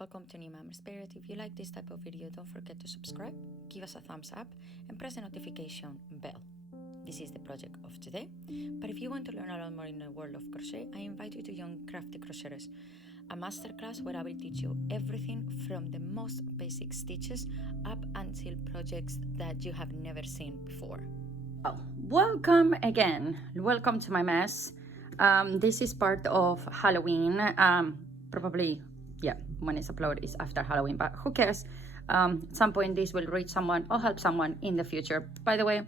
Welcome to New Mama Spirit. If you like this type of video, don't forget to subscribe, give us a thumbs up, and press the notification bell. This is the project of today. But if you want to learn a lot more in the world of crochet, I invite you to join Crafty Crocheters, a masterclass where I will teach you everything from the most basic stitches up until projects that you have never seen before. Oh, welcome again. Welcome to my mess. This is part of Halloween. Probably, yeah, when it's uploaded is after Halloween, but who cares? At some point this will reach someone or help someone in the future. By the way,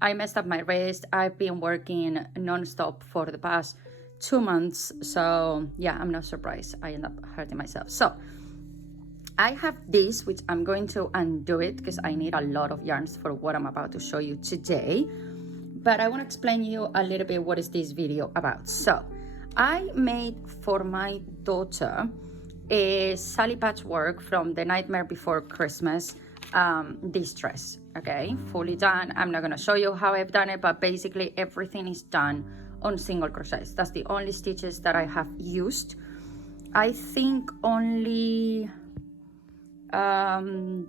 I messed up my wrist. I've been working non-stop for the past 2 months. So yeah, I'm not surprised I end up hurting myself. So I have this, which I'm going to undo it because I need a lot of yarns for what I'm about to show you today. But I want to explain you a little bit what is this video about. So I made for my daughter a Sally patchwork from The Nightmare Before Christmas, this dress, okay, fully done. I'm not going to show you how I've done it, but basically everything is done on single crochets. That's the only stitches that I have used. I think only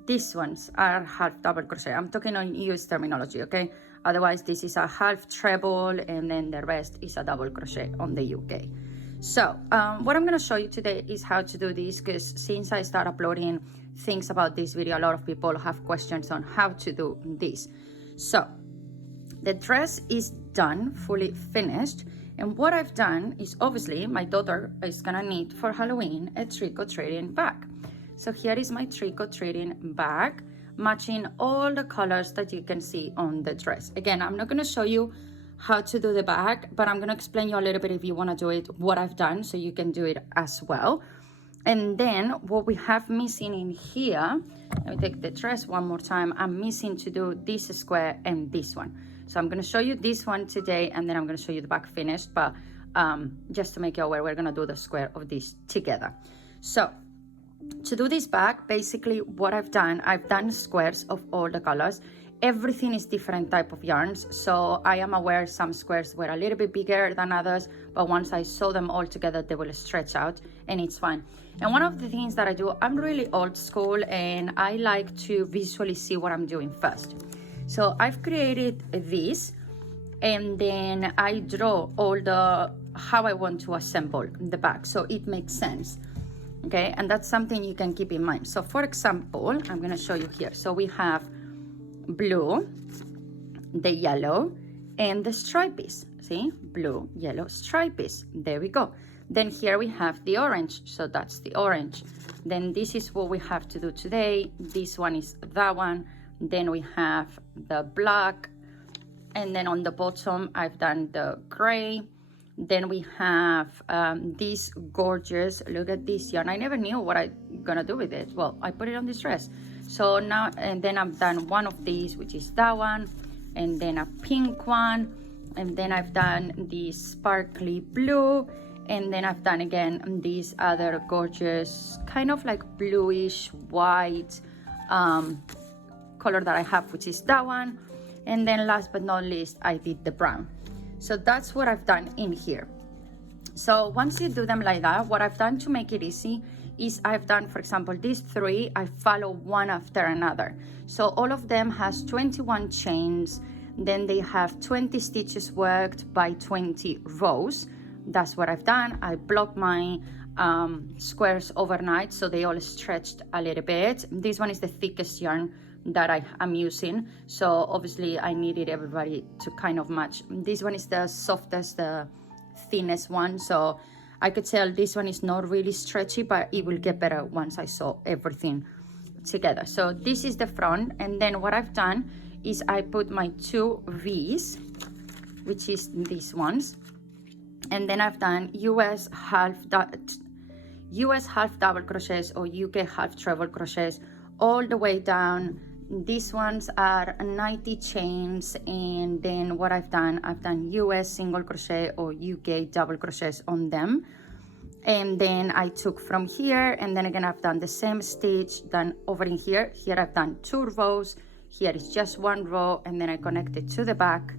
these ones are half double crochet. I'm talking on US terminology, okay? Otherwise this is a half treble and then the rest is a double crochet on the UK. So what I'm going to show you today is how to do this, because since I start uploading things about this video, a lot of people have questions on how to do this. So the dress is done, fully finished, and what I've done is, obviously my daughter is gonna need for Halloween a trick-or-treating bag. So here is my trick-or-treating bag, matching all the colors that you can see on the dress. Again, I'm not going to show you how to do the bag, but I'm going to explain you a little bit, if you want to do it, what I've done, so you can do it as well. And then what we have missing in here, let me take the dress one more time. I'm missing to do this square and this one. So I'm going to show you this one today, and then I'm going to show you the back finished, but just to make you aware, we're going to do the square of this together. So to do this bag, basically what I've done squares of all the colors. Everything is different type of yarns, so I am aware some squares were a little bit bigger than others, but once I sew them all together they will stretch out and it's fine. And one of the things that I do, I'm really old school and I like to visually see what I'm doing first. So I've created this and then I draw all the how I want to assemble the bag so it makes sense. Okay, and that's something you can keep in mind. So for example, I'm going to show you here. So we have blue, the yellow, and the stripes. See, blue, yellow, stripes. There we go. Then here we have the orange. So that's the orange. Then this is what we have to do today. This one is that one. Then we have the black. And then on the bottom, I've done the gray. Then we have this gorgeous, look at this yarn. I never knew what I'm gonna do with it. Well, I put it on this dress. So now, and then I've done one of these, which is that one, and then a pink one, and then I've done this sparkly blue, and then I've done again this other gorgeous, kind of like bluish white color that I have, which is that one. And then last but not least, I did the brown. So that's what I've done in here. So once you do them like that, what I've done to make it easy is I've done, for example, these three, I follow one after another. So all of them has 21 chains, then they have 20 stitches worked by 20 rows. That's what I've done. I blocked my squares overnight so they all stretched a little bit. This one is the thickest yarn that I am using, so obviously I needed everybody to kind of match. This one is the softest, the thinnest one, so I could tell this one is not really stretchy, but it will get better once I sew everything together. So this is the front, and then what I've done is I put my 2 V's, which is these ones, and then I've done US half double crochets or UK half treble crochets all the way down. These ones are 90 chains, and then what I've done US single crochet or UK double crochets on them. And then I took from here, and then again I've done the same stitch done over in here. Here I've done 2 rows, here is just 1 row, and then I connected to the back.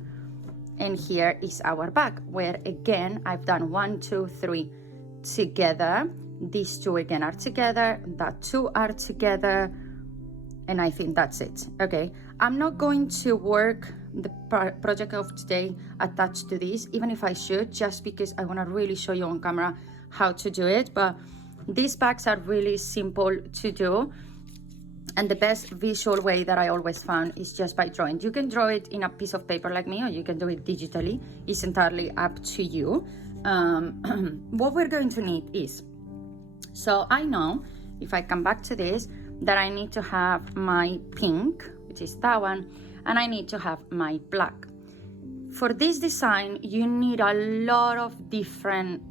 And here is our back, where again I've done 1, 2, 3 together, these two again are together, that two are together, and I think that's it. Okay, I'm not going to work the project of today attached to this, even if I should, just because I want to really show you on camera how to do it. But these bags are really simple to do, and the best visual way that I always found is just by drawing. You can draw it in a piece of paper like me, or you can do it digitally. It's entirely up to you. What we're going to need is, so I know if I come back to this, that I need to have my pink, which is that one, and I need to have my black. For this design, you need a lot of different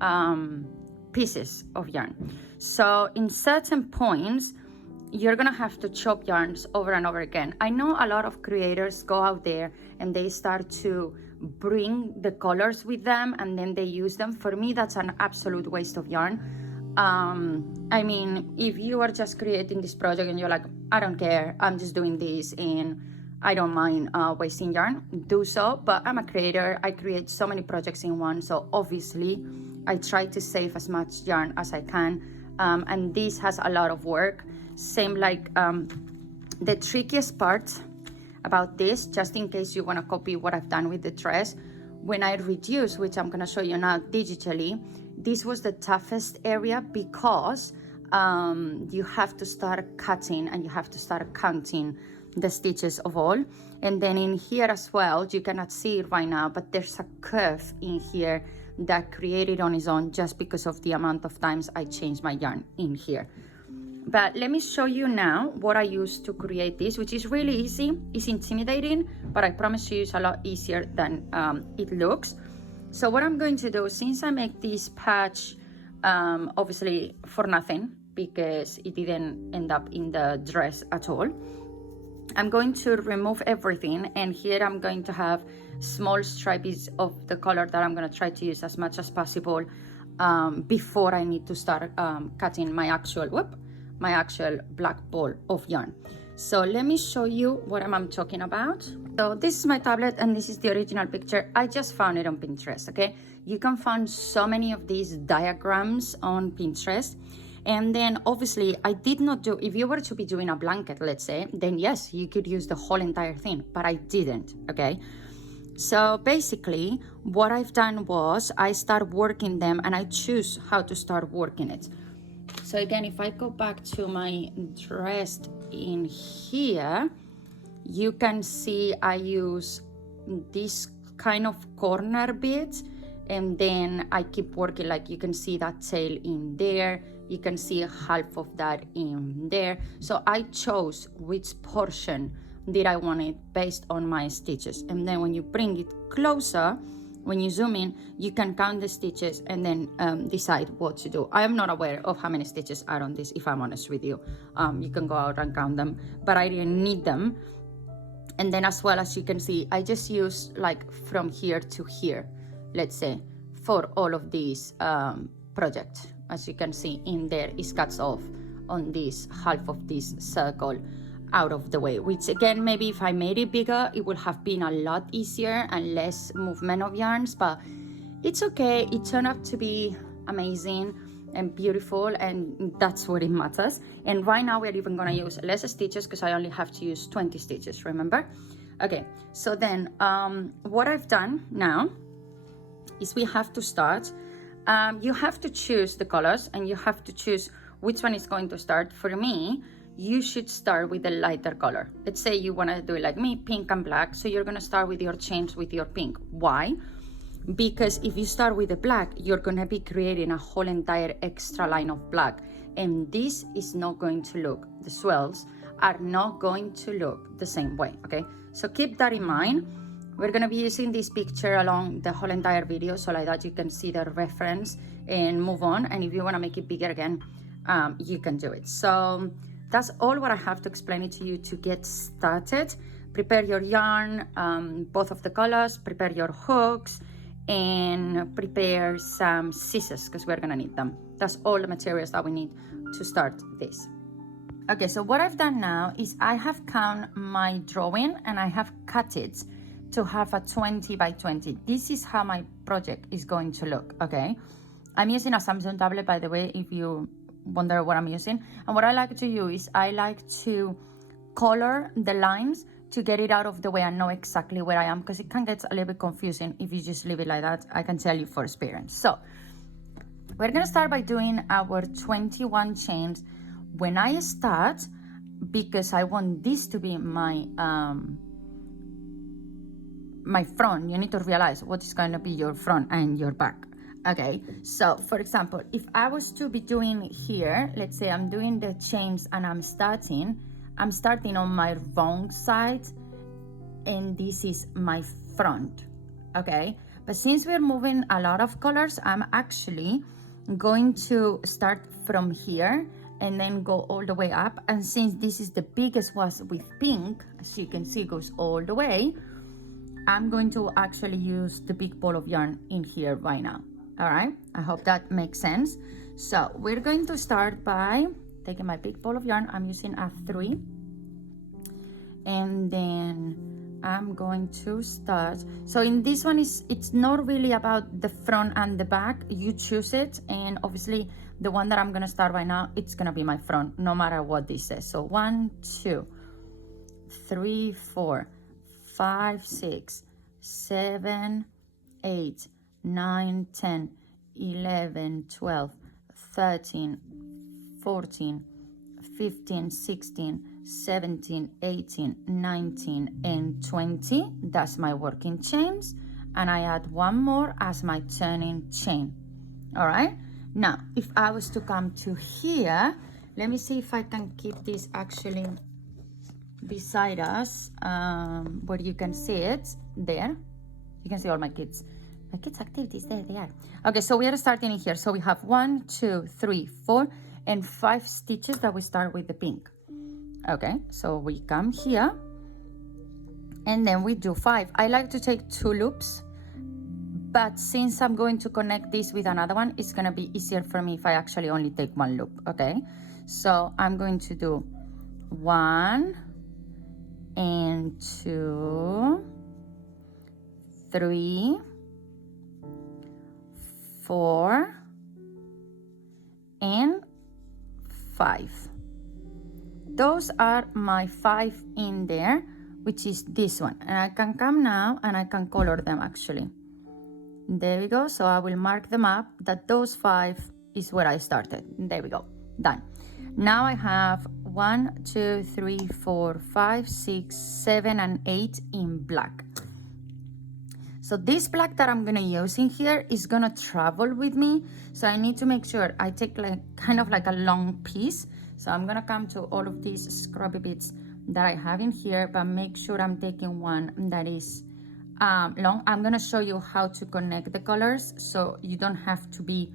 pieces of yarn. So in certain points, you're gonna have to chop yarns over and over again. I know a lot of creators go out there and they start to bring the colors with them and then they use them. For me, that's an absolute waste of yarn. I mean, if you are just creating this project and you're like, I don't care, I'm just doing this and I don't mind wasting yarn, do so. But I'm a creator, I create so many projects in one, so obviously I try to save as much yarn as I can, and this has a lot of work. Same like the trickiest part about this, just in case you want to copy what I've done with the dress, when I reduce, which I'm going to show you now digitally, this was the toughest area because you have to start cutting and you have to start counting the stitches of all. And then in here as well, you cannot see it right now, but there's a curve in here that created on its own just because of the amount of times I changed my yarn in here. But let me show you now what I used to create this, which is really easy. It's intimidating, but I promise you it's a lot easier than it looks. So what I'm going to do, since I make this patch obviously for nothing because it didn't end up in the dress at all, I'm going to remove everything, and here I'm going to have small stripes of the color that I'm going to try to use as much as possible before I need to start cutting my actual black ball of yarn. So let me show you what I'm talking about. So this is my tablet and this is the original picture. I just found it on Pinterest, okay? You can find so many of these diagrams on Pinterest. And then obviously I did not do, if you were to be doing a blanket, let's say, then yes, you could use the whole entire thing, but I didn't, okay? So basically what I've done was I start working them and I choose how to start working it. So again, if I go back to my dress in here, you can see I use this kind of corner bit and then I keep working, like you can see that tail in there, you can see half of that in there. So I chose which portion that I wanted based on my stitches. And then when you bring it closer, when you zoom in, you can count the stitches and then decide what to do. I am not aware of how many stitches are on this, if I'm honest with you. You can go out and count them, but I didn't need them. And then as well, as you can see, I just use like from here to here, let's say, for all of these projects. As you can see in there, it cuts off on this half of this circle out of the way, which again, maybe if I made it bigger, it would have been a lot easier and less movement of yarns, but it's okay. It turned out to be amazing and beautiful, and that's what it matters. And right now we're even gonna use less stitches because I only have to use 20 stitches, remember? Okay, so then what I've done now is we have to start. You have to choose the colors and you have to choose which one is going to start. For me, you should start with a lighter color. Let's say you want to do it like me, pink and black. So you're going to start with your chains with your pink. Why? Because if you start with the black, you're going to be creating a whole entire extra line of black. And this is not going to look, the swirls are not going to look the same way, okay? So keep that in mind. We're going to be using this picture along the whole entire video, so like that you can see the reference and move on. And if you want to make it bigger again, you can do it. So that's all what I have to explain it to you to get started. Prepare your yarn, both of the colors, prepare your hooks, and prepare some scissors because we're gonna need them. That's all the materials that we need to start this. Okay, so what I've done now is I have counted my drawing and I have cut it to have a 20 by 20. This is how my project is going to look, okay? I'm using a Samsung tablet, by the way, if you wonder what I'm using. And what I like to do is I like to color the lines to get it out of the way and know exactly where I am, because it can get a little bit confusing if you just leave it like that. I can tell you for experience. So we're gonna start by doing our 21 chains. When I start, because I want this to be my my front, you need to realize what is going to be your front and your back. Okay, so for example, if I was to be doing here, let's say I'm doing the chains and I'm starting on my wrong side, and this is my front. Okay, but since we're moving a lot of colors, I'm actually going to start from here and then go all the way up. And since this is the biggest was with pink, as you can see, goes all the way, I'm going to actually use the big ball of yarn in here right now. All right, I hope that makes sense. So we're going to start by taking my big ball of yarn. I'm using a 3, and then I'm going to start. So in this one, it's not really about the front and the back. You choose it, and obviously the one that I'm gonna start right now, it's gonna be my front, no matter what this says. So 1, 2, 3, 4, 5, 6, 7, 8, 9, 10, 11, 12, 13, 14, 15, 16, 17, 18, 19, and 20. That's my working chains. And I add one more as my turning chain. All right. Now, if I was to come to here, let me see if I can keep this actually beside us, where you can see it there. You can see all my kids' activities. There they are. Okay, so we are starting in here. So we have 1, 2, 3, 4, and 5 stitches that we start with the pink. Okay, so we come here and then we do 5. I like to take 2 loops, but since I'm going to connect this with another one, it's gonna be easier for me if I actually only take 1 loop. Okay, so I'm going to do 1 and 2, 3, 4, and 5. Those are my 5 in there, which is this one. And I can come now and I can color them actually. There we go. So I will mark them up that those 5 is where I started. There we go. Done. Now I have 1, 2, 3, 4, 5, 6, 7, and 8 in black. So this black that I'm gonna use in here is gonna travel with me. So I need to make sure I take like kind of like a long piece. So I'm gonna come to all of these scrubby bits that I have in here, but make sure I'm taking one that is long. I'm gonna show you how to connect the colors so you don't have to be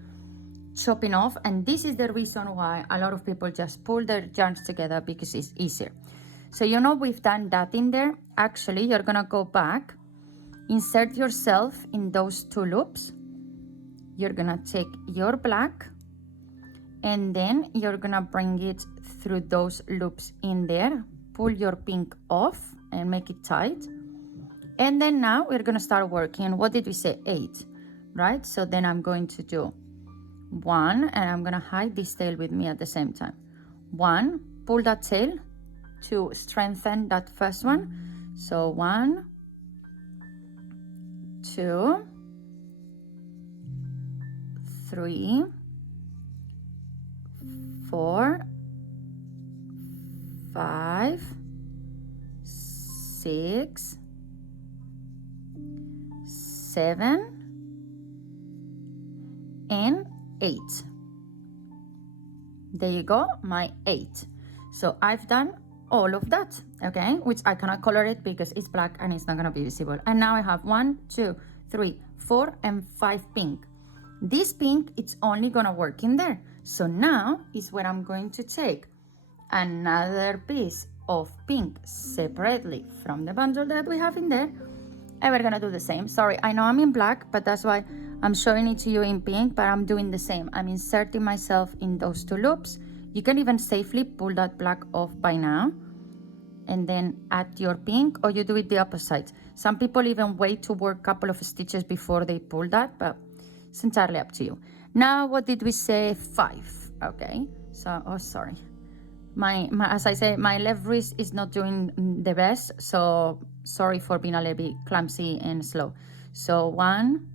chopping off. And this is the reason why a lot of people just pull their yarns together, because it's easier. So you know we've done that in there. Actually, you're gonna go back, insert yourself in those 2 loops. You're gonna take your black and then you're gonna bring it through those loops in there, pull your pink off and make it tight. And then now we're gonna start working. What did we say? 8, right? So then I'm going to do 1, and I'm gonna hide this tail with me at the same time. 1, pull that tail to strengthen that first one. So 1, 2, 3, 4, 5, 6, 7, and 8. There you go, my 8. So I've done all of that, okay, which I cannot color it because it's black and it's not gonna be visible. And now I have 1, 2, 3, 4, and 5 pink. This pink, it's only gonna work in there. So now is where I'm going to take another piece of pink separately from the bundle that we have in there, and we're gonna do the same. Sorry, I know I'm in black, but that's why I'm showing it to you in pink, but I'm doing the same. I'm inserting myself in those 2 loops. You can even safely pull that black off by now and then add your pink, or you do it the opposite. Some people even wait to work a couple of stitches before they pull that, but it's entirely up to you. Now, what did we say? 5. Okay, so, oh, sorry. My as I say, my left wrist is not doing the best, so sorry for being a little bit clumsy and slow. So 1,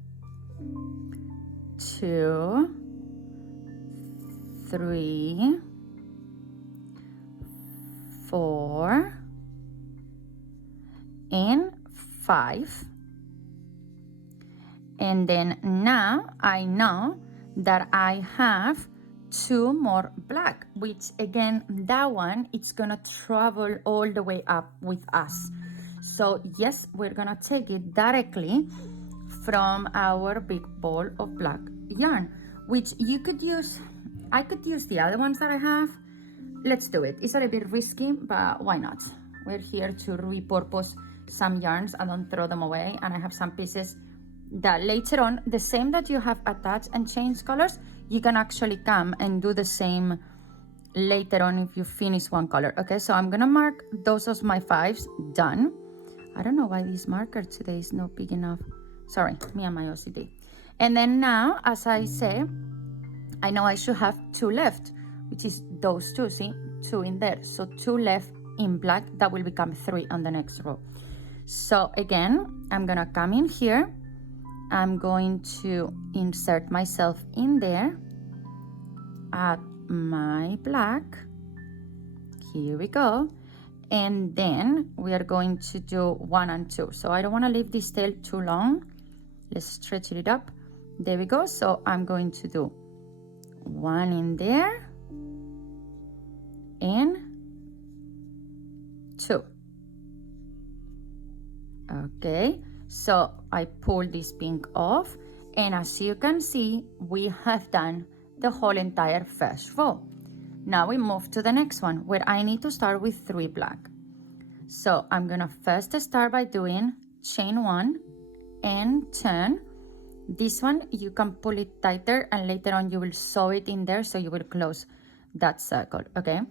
2, 3, 4, and 5. And then now I know that I have 2 more black, which again, that one, it's gonna travel all the way up with us. So yes, we're gonna take it directly from our big ball of black yarn, which you could use. I could use the other ones that I have. Let's do it. It's a little bit risky, but why not? We're here to repurpose some yarns. I don't throw them away, and I have some pieces that later on, the same that you have attached and changed colors, you can actually come and do the same later on if you finish one color. Okay, so I'm gonna mark those as my 5s, done. I don't know why this marker today is not big enough. Sorry, me and my OCD. And then now, as I say, I know I should have 2 left, which is those 2, see, 2 in there. So 2 left in black, that will become 3 on the next row. So again, I'm gonna come in here. I'm going to insert myself in there, add my black, here we go, and then we are going to do 1 and 2. So I don't want to leave this tail too long. Let's stretch it up. There we go. So I'm going to do 1 in there and 2. Okay, so I pull this pink off, and as you can see, we have done the whole entire first row. Now we move to the next one, where I need to start with 3 black. So I'm gonna first start by doing chain 1 and turn. This one you can pull it tighter, and later on you will sew it in there, so you will close that circle. Okay,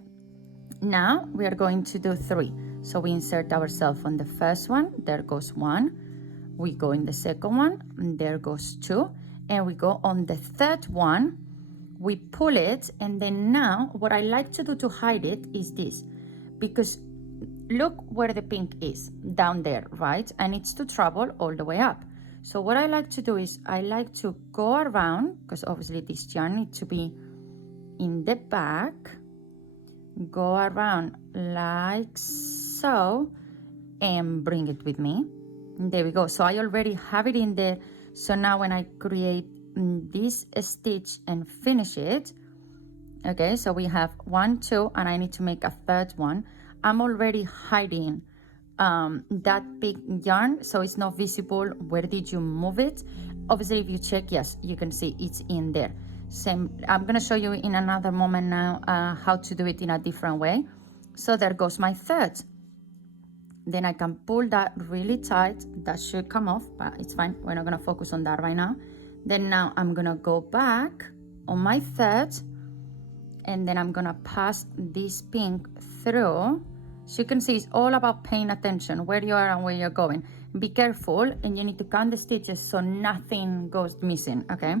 now we are going to do 3. So we insert ourselves on the first one, there goes 1. We go in the second one, and there goes 2, and we go on the third one. We pull it, and then now what I like to do to hide it is this, because look where the pink is, down there, right? And it's to travel all the way up. So what I like to do is I like to go around, because obviously this yarn needs to be in the back, go around like so, and bring it with me. There we go. So I already have it in there. So now when I create this stitch and finish it, okay, so we have 1, 2, and I need to make a third one. I'm already hiding that big yarn, so it's not visible. Where did you move it? Obviously, if you check, yes, you can see it's in there. Same, I'm gonna show you in another moment now how to do it in a different way. So there goes my third. Then I can pull that really tight. That should come off, but it's fine. We're not gonna focus on that right now. Then now I'm gonna go back on my third, and then I'm gonna pass this pink through. So you can see it's all about paying attention where you are and where you're going. Be careful, and you need to count the stitches so nothing goes missing, okay?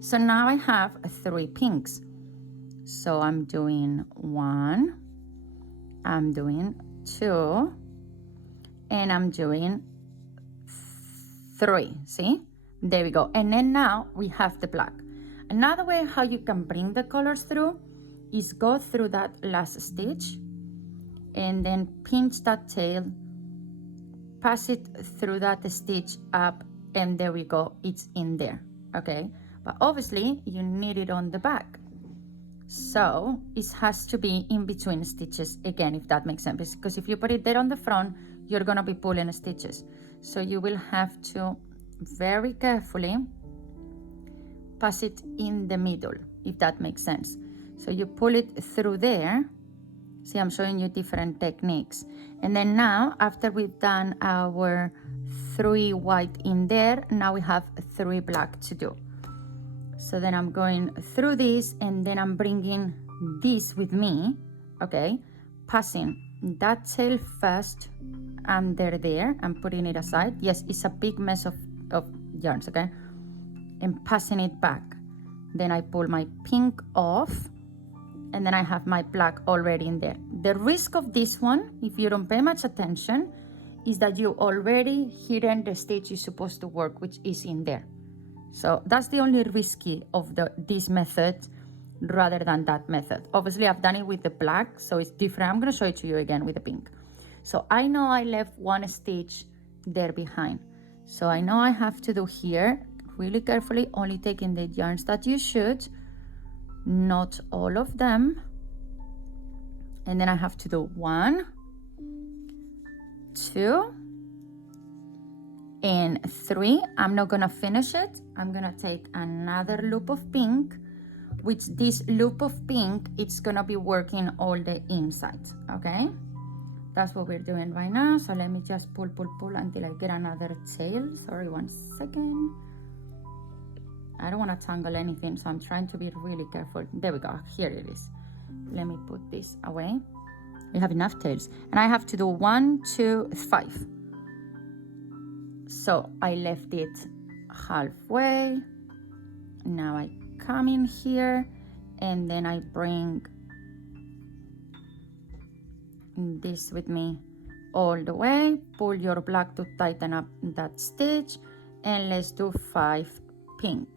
So now I have 3 pinks. So I'm doing 1, I'm doing 2, and I'm doing 3, see? There we go. And then now we have the black. Another way how you can bring the colors through is go through that last stitch and then pinch that tail, pass it through that stitch up, and there we go, it's in there, okay? But obviously you need it on the back, so it has to be in between stitches again, if that makes sense, because if you put it there on the front, you're gonna be pulling stitches. So you will have to very carefully pass it in the middle, if that makes sense. So you pull it through there. See, I'm showing you different techniques. And then now, after we've done our 3 white in there, now we have 3 black to do. So then I'm going through this, and then I'm bringing this with me, okay? Passing that tail first under there and putting it aside. Yes, it's a big mess of yarns, okay? And passing it back. then I pull my pink off, and then I have my black already in there. The risk of this one, if you don't pay much attention, is that you already hidden the stitch you're supposed to work, which is in there. So that's the only risky of this method rather than that method. Obviously I've done it with the black, so it's different. I'm going to show it to you again with the pink. So I know I left one stitch there behind. So I know I have to do here, really carefully, only taking the yarns that you should, not all of them. And then I have to do 1, 2, and 3. I'm not gonna finish it. I'm gonna take another loop of pink, which this loop of pink, it's gonna be working all the inside, okay? That's what we're doing right now. So let me just pull until I get another tail. Sorry, 1 second. I don't want to tangle anything, so I'm trying to be really careful. There we go, here it is. Let me put this away. We have enough tails. And I have to do 1, 2, 5. So I left it halfway. Now I come in here, and then I bring this with me all the way. Pull your black to tighten up that stitch, and let's do 5 pink.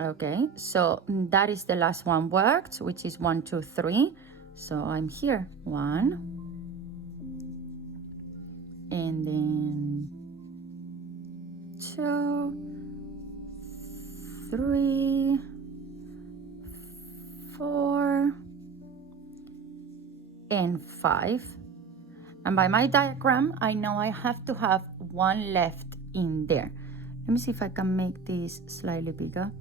Okay, so that is the last one worked, which is 1, 2, 3. So I'm here, 1, and then 2, 3, 4, and 5. And by my diagram, I know I have to have 1 left in there. Let me see if I can make this slightly bigger.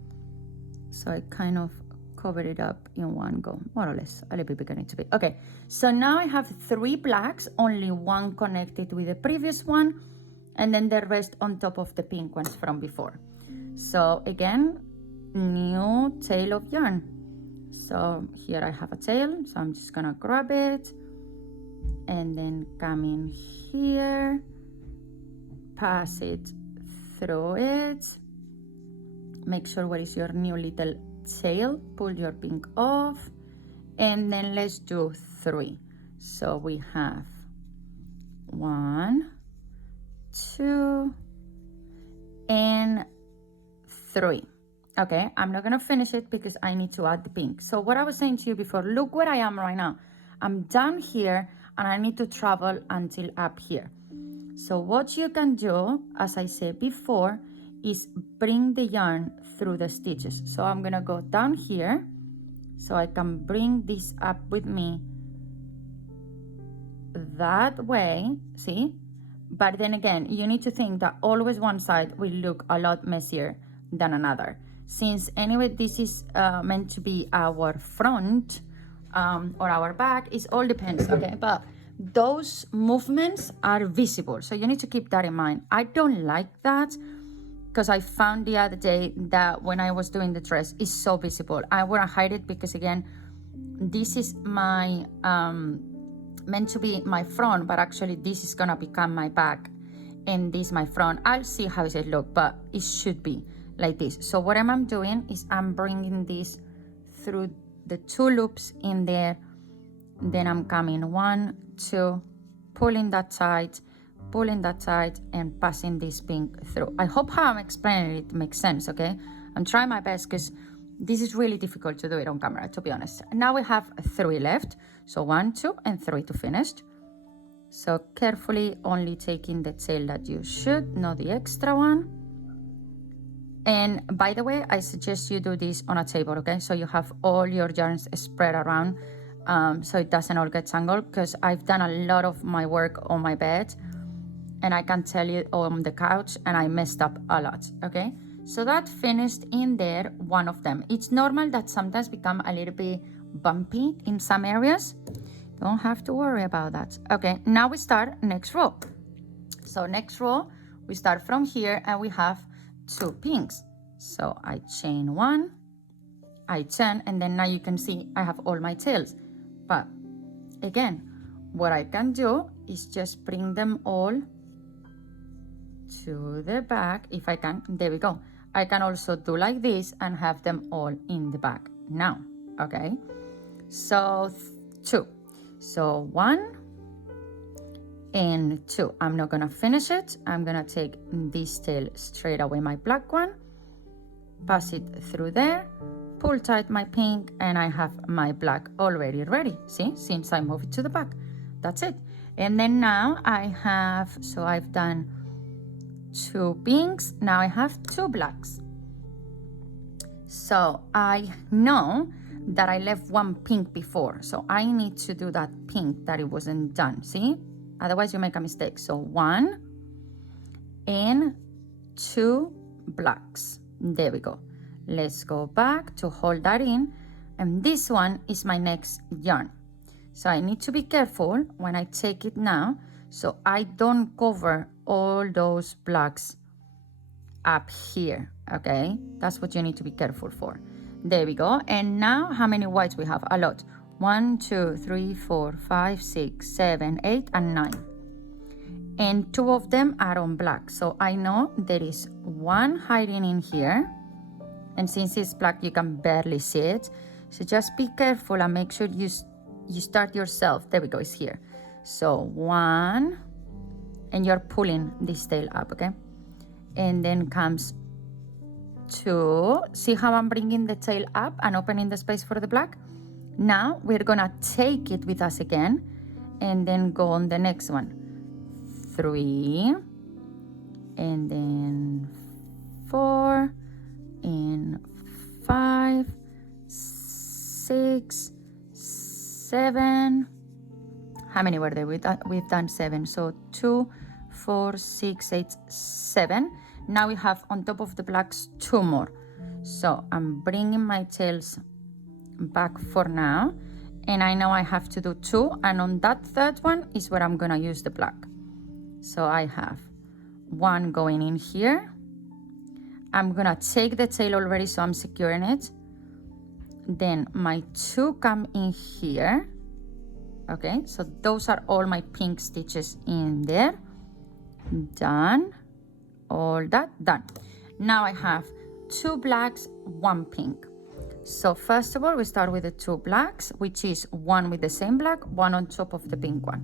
So I kind of covered it up in one go, more or less, a little bit bigger needs to be. Okay, so now I have 3 blacks, only 1 connected with the previous one, and then the rest on top of the pink ones from before. So again, new tail of yarn. So here I have a tail, so I'm just gonna grab it and then come in here, pass it through it. Make sure what is your new little tail, pull your pink off, and then let's do 3. So we have 1, 2, and 3. Okay, I'm not gonna finish it because I need to add the pink. So what I was saying to you before, look where I am right now. I'm down here and I need to travel until up here. So what you can do, as I said before, is bring the yarn through the stitches. So I'm gonna go down here so I can bring this up with me that way, see? But then again, you need to think that always one side will look a lot messier than another. Since anyway, this is meant to be our front or our back, it all depends, okay? But those movements are visible, so you need to keep that in mind. I don't like that, because I found the other day that when I was doing the dress, it's so visible. I want to hide it because again, this is my meant to be my front, but actually this is gonna become my back and this my front. I'll see how it look, but it should be like this. So what I'm doing is I'm bringing this through the 2 loops in there, then I'm coming 1, 2, pulling that side, and passing this pink through. I hope how I'm explaining it makes sense, okay? I'm trying my best because this is really difficult to do it on camera, to be honest. Now we have 3 left. So 1, 2, and 3 to finish. So carefully only taking the tail that you should, not the extra one. And by the way, I suggest you do this on a table, okay? So you have all your yarns spread around so it doesn't all get tangled, because I've done a lot of my work on my bed and I can tell you on the couch and I messed up a lot, okay? So that finished in there, one of them. It's normal that sometimes become a little bit bumpy in some areas. Don't have to worry about that. Okay, now we start next row. So next row, we start from here and we have 2 pinks. So I chain 1, I turn, and then now you can see I have all my tails. But again, what I can do is just bring them all to the back if I can. There we go. I can also do like this and have them all in the back now. Okay, so 2, so 1 and 2. I'm not gonna finish it. I'm gonna take this tail straight away, my black one, pass it through there, pull tight my pink, and I have my black already ready. See, since I move it to the back, that's it. And then now I have, so I've done 2 pinks, now I have 2 blacks. So I know that I left 1 pink before, so I need to do that pink that it wasn't done, see? Otherwise you make a mistake. So 1 and 2 blacks. There we go. Let's go back to hold that in, and this one is my next yarn. So I need to be careful when I take it now, so I don't cover all those blacks up here, okay? That's what you need to be careful for. There we go. And now how many whites we have? A lot. 1, 2, 3, 4, 5, 6, 7, 8, and 9. And 2 of them are on black. So I know there is 1 hiding in here. And since it's black, you can barely see it. So just be careful and make sure you start yourself. There we go, it's here. So 1, and you're pulling this tail up, okay? And then comes 2. See how I'm bringing the tail up and opening the space for the black? Now we're gonna take it with us again and then go on the next one. 3, and then 4, and 5, 6, 7. How many were there? We've done 7. So 2, 4, 6, 8, 7. Now we have on top of the blacks 2 more. So I'm bringing my tails back for now, and I know I have to do 2, and on that third one is where I'm gonna use the black. So I have 1 going in here. I'm gonna take the tail already, so I'm securing it. Then my 2 come in here. Okay, so those are all my pink stitches in there. Done. All that done. Now I have 2 blacks, 1 pink. So first of all, we start with the 2 blacks, which is 1 with the same black, 1 on top of the pink one.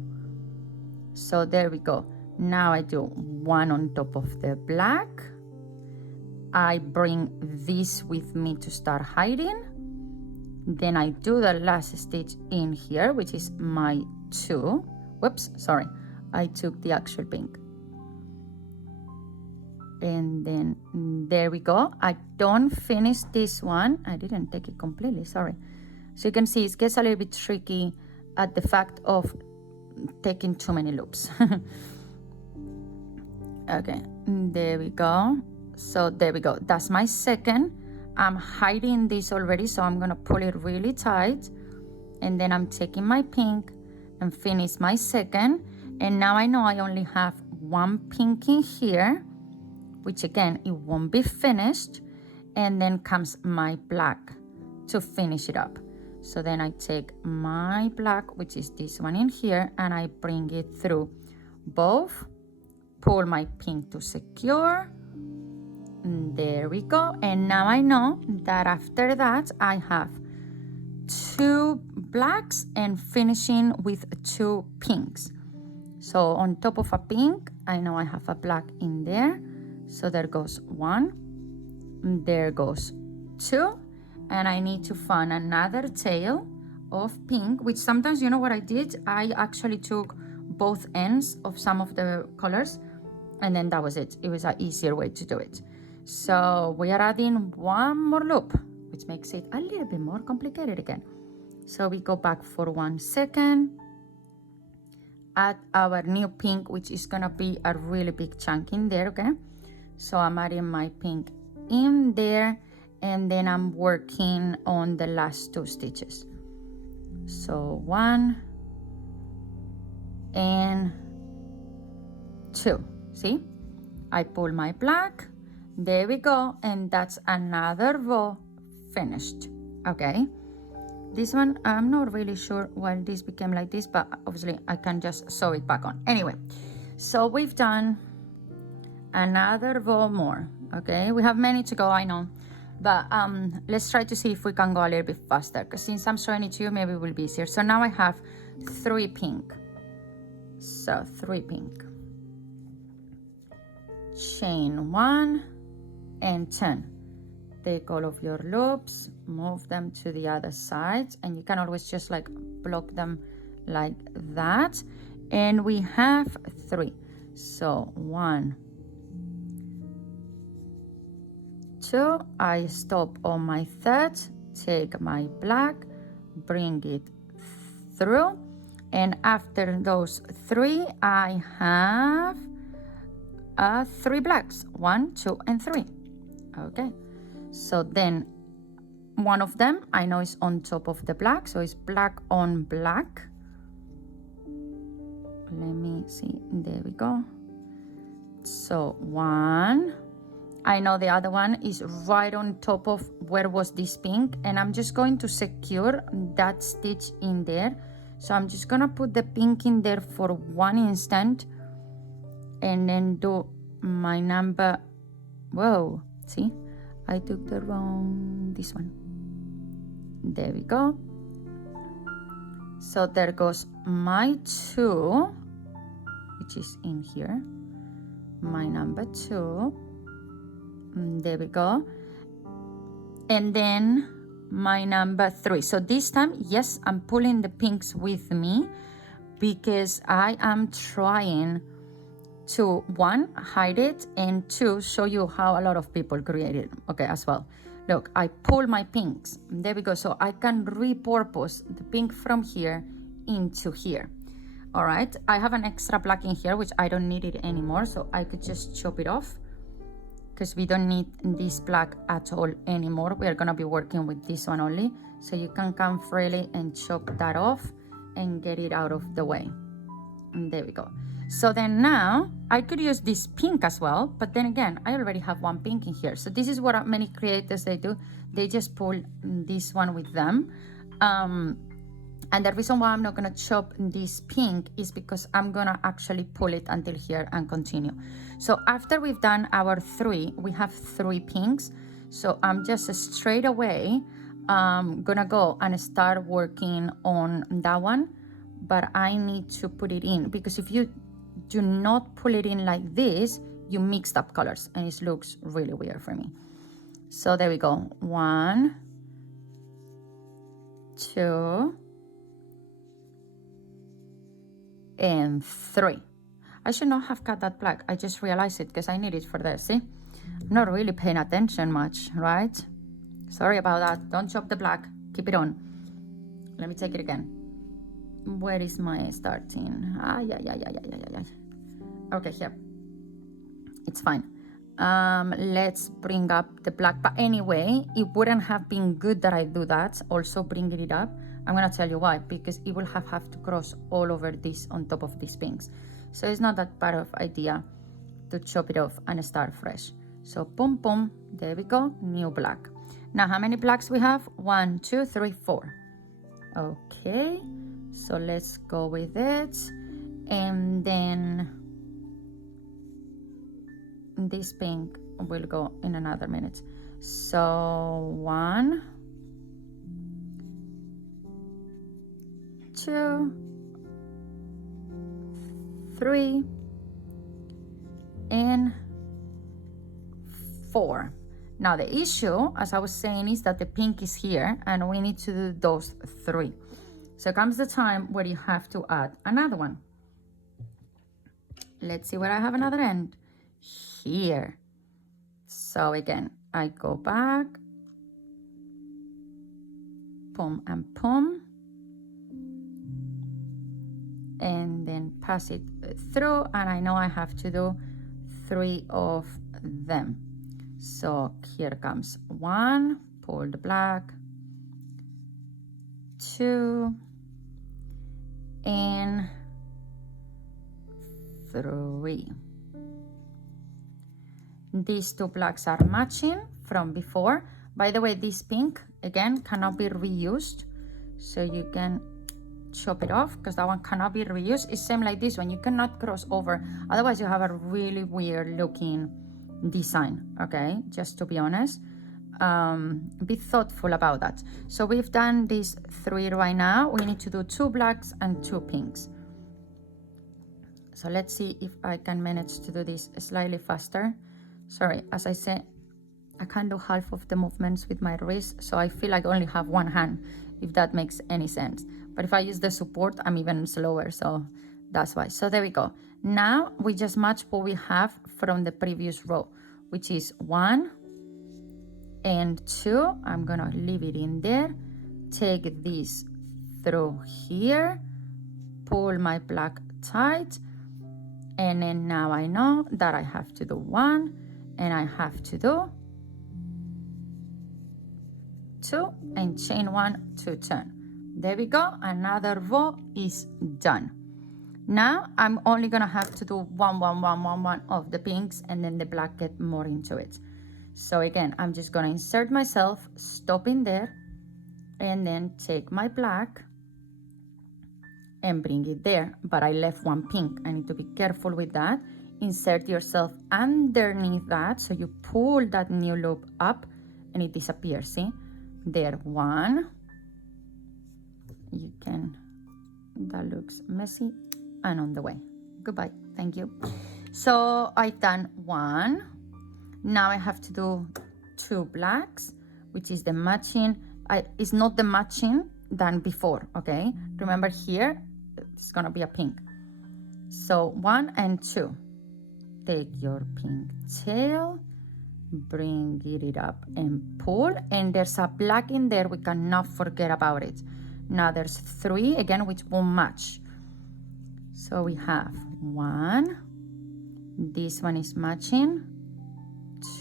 So there we go. Now I do 1 on top of the black. I bring this with me to start hiding. Then I do the last stitch in here, which is my 2. Whoops, sorry. I took the actual pink. And then there we go. I don't finish this one. I didn't take it completely, sorry. So you can see it gets a little bit tricky at the fact of taking too many loops. Okay, there we go. So there we go. That's my second. I'm hiding this already, so I'm gonna pull it really tight. And then I'm taking my pink and finish my second. And now I know I only have 1 pink in here, which again, it won't be finished. And then comes my black to finish it up. So then I take my black, which is this one in here, and I bring it through both, pull my pink to secure. There we go. And now I know that after that, I have 2 blacks and finishing with 2 pinks. So on top of a pink, I know I have a black in there. So there goes 1, there goes 2, and I need to find another tail of pink, which sometimes, you know what I did? I actually took both ends of some of the colors, and then that was it. It was an easier way to do it. So we are adding 1 more loop, which makes it a little bit more complicated again. So we go back for 1 second, add our new pink, which is gonna be a really big chunk in there, okay? So I'm adding my pink in there, and then I'm working on the last 2 stitches. So 1 and 2, see? I pull my black, there we go, and that's another row finished, okay? This one, I'm not really sure why this became like this, but obviously I can just sew it back on. Anyway, so we've done another row more, Okay, we have many to go, I know, but let's try to see if we can go a little bit faster, because since I'm showing it to you, maybe it will be easier. So now I have 3 pink. So 3 pink, chain 1 and 10. Take all of your loops, move them to the other side, and you can always just like block them like that. And we have 3. So 1, 2, I stop on my 3rd, take my black, bring it through, and after those 3 I have 3 blacks, 1, 2, and 3. Okay, so then one of them I know is on top of the black, so it's black on black. Let me see, there we go. So 1, I know the other one is right on top of where was this pink, and I'm just going to secure that stitch in there. So I'm just gonna put the pink in there for 1 instant and then do my number. Whoa, see, I took the wrong, this one. There we go. So there goes my 2, which is in here, my number 2. There we go. And then my number 3. So this time, yes, I'm pulling the pinks with me because I am trying to, 1, hide it, and 2, show you how a lot of people create it, okay, as well. Look, I pull my pinks. There we go. So I can repurpose the pink from here into here. All right, I have an extra black in here, which I don't need it anymore, so I could just chop it off because we don't need this black at all anymore. We are gonna be working with this one only. So you can come freely and chop that off and get it out of the way. And there we go. So then now I could use this pink as well, but then again, I already have 1 pink in here. So this is what many creators, they do. They just pull this one with them. And the reason why I'm not gonna chop this pink is because I'm gonna actually pull it until here and continue. So after we've done our 3, we have 3 pinks. So I'm just straight away gonna go and start working on that one, but I need to put it in, because if you do not pull it in like this, you mixed up colors and it looks really weird for me. So there we go. 1, 2, and 3. I should not have cut that black. I just realized it because I need it for this. See, I'm not really paying attention much, right? Sorry about that. Don't chop the black, keep it on. Let me take it again. Where is my starting? Okay, here. It's fine. Let's bring up the black. But anyway, it wouldn't have been good that I do that, also bringing it up. I'm gonna tell you why, because it will have to cross all over this on top of these pinks. So it's not that bad of idea to chop it off and start fresh. So boom, boom, there we go, new black. Now how many blacks we have? 1, 2, 3, 4. Okay, so let's go with it. And then this pink will go in another minute. So 1, 2, 3, and 4. Now the issue, as I was saying, is that the pink is here and we need to do those 3. So comes the time where you have to add another one. Let's see where I have another end. Here. So again, I go back, pum and pum, and then pass it through, and I know I have to do 3 of them. So here comes 1, pull the black, 2, and 3. These 2 blacks are matching from before. By the way, this pink again cannot be reused, so you can chop it off because that one cannot be reused. It's same like this one, you cannot cross over, otherwise you have a really weird looking design, okay? Just to be honest, be thoughtful about that. So we've done these 3 right now. We need to do 2 blacks and 2 pinks. So let's see if I can manage to do this slightly faster. Sorry, as I said, I can't do half of the movements with my wrist, so I feel like I only have one hand, if that makes any sense. But if I use the support, I'm even slower, so that's why. So there we go. Now we just match what we have from the previous row, which is 1 and 2. I'm gonna leave it in there, take this through here, pull my black tight, and then now I know that I have to do 1 and I have to do 2 and chain 1 to turn. There we go, another row is done. Now I'm only gonna have to do 1, 1, 1, 1, 1 of the pinks, and then the black get more into it. So again, I'm just gonna insert myself, stop in there, and then take my black and bring it there. But I left 1 pink. I need to be careful with that. Insert yourself underneath that, so you pull that new loop up and it disappears. See there, 1. You can, that looks messy, and on the way. Goodbye, thank you. So I've done 1. Now I have to do 2 blacks, which is the matching. It's not the matching than before, okay? Remember here, it's gonna be a pink. So 1 and 2. Take your pink tail, bring it up and pull, and there's a black in there, we cannot forget about it. Now there's 3 again, which won't match. So we have 1, this one is matching,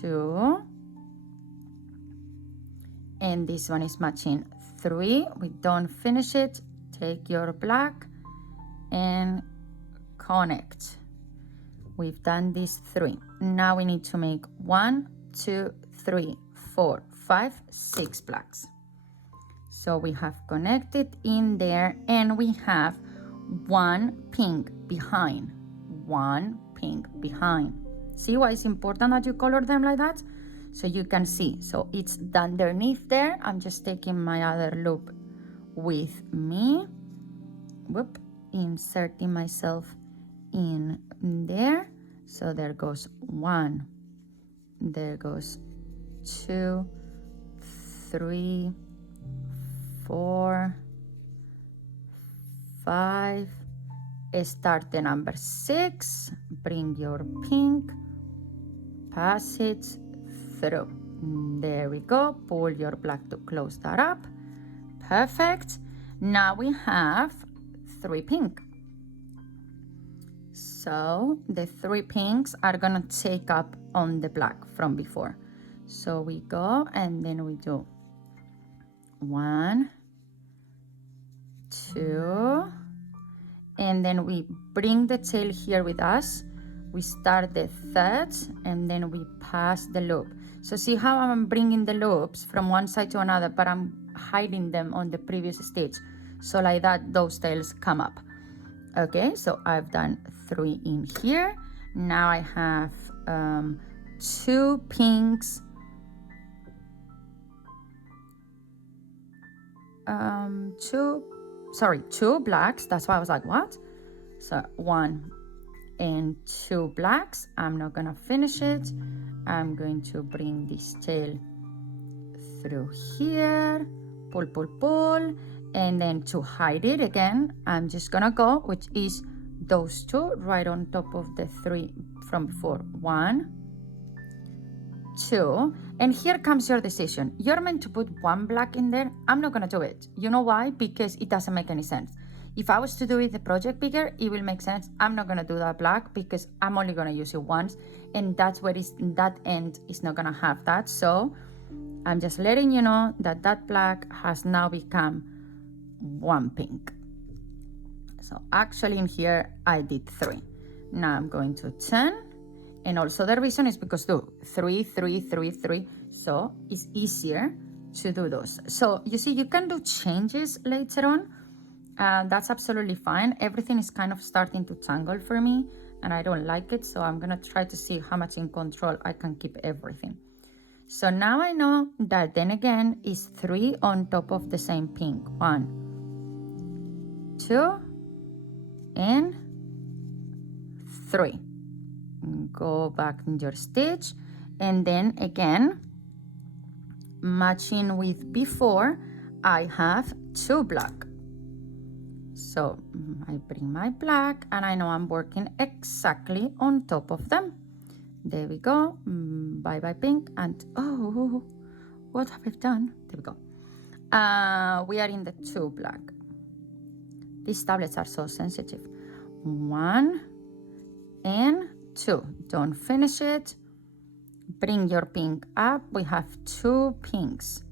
2, and this one is matching, 3. We don't finish it. Take your black and connect. We've done these 3. Now we need to make 1, 2, 3, 4, 5, 6 blacks. So we have connected in there, and we have 1 pink behind, 1 pink behind. See why it's important that you color them like that? So you can see. So it's underneath there. I'm just taking my other loop with me. Whoop, inserting myself in there. So there goes 1, there goes 2, 3, 4, 5. Start the number 6, bring your pink, pass it through. There we go. Pull your black to close that up. Perfect. Now we have 3 pink. So the 3 pinks are gonna take up on the black from before. So we go and then we do 1, 2, and then we bring the tail here with us. We start the 3rd and then we pass the loop. So see how I'm bringing the loops from one side to another, but I'm hiding them on the previous stitch. So like that, those tails come up. Okay, so I've done 3 in here. Now I have 2 pinks, 2 blacks. That's why I was like, what? So 1 and 2 blacks. I'm not gonna finish it. I'm going to bring this tail through here, pull, pull, pull, and then to hide it again, I'm just gonna go, which is those 2 right on top of the 3 from before. 1, 2, and here comes your decision. You're meant to put 1 black in there. I'm not gonna do it. You know why? Because it doesn't make any sense. If I was to do it the project bigger, it will make sense. I'm not gonna do that black because I'm only gonna use it once, and that's where that end is not gonna have that. So I'm just letting you know that that black has now become 1 pink. So actually in here I did 3. Now I'm going to turn, and also the reason is because 3, 3, 3, 3. So it's easier to do those. So you see, you can do changes later on. That's absolutely fine. Everything is kind of starting to tangle for me. and I don't like it, so I'm gonna try to see how much in control I can keep everything. So now I know that then again is 3 on top of the same pink. 1, 2, and 3. Go back in your stitch, and then again, matching with before, I have 2 black. So I bring my black, and I know I'm working exactly on top of them. There we go. Bye bye pink, and oh, what have I done? There we go. We are in the 2 black. These tablets are so sensitive. 1 and 2. Don't finish it. Bring your pink up. We have 2 pinks.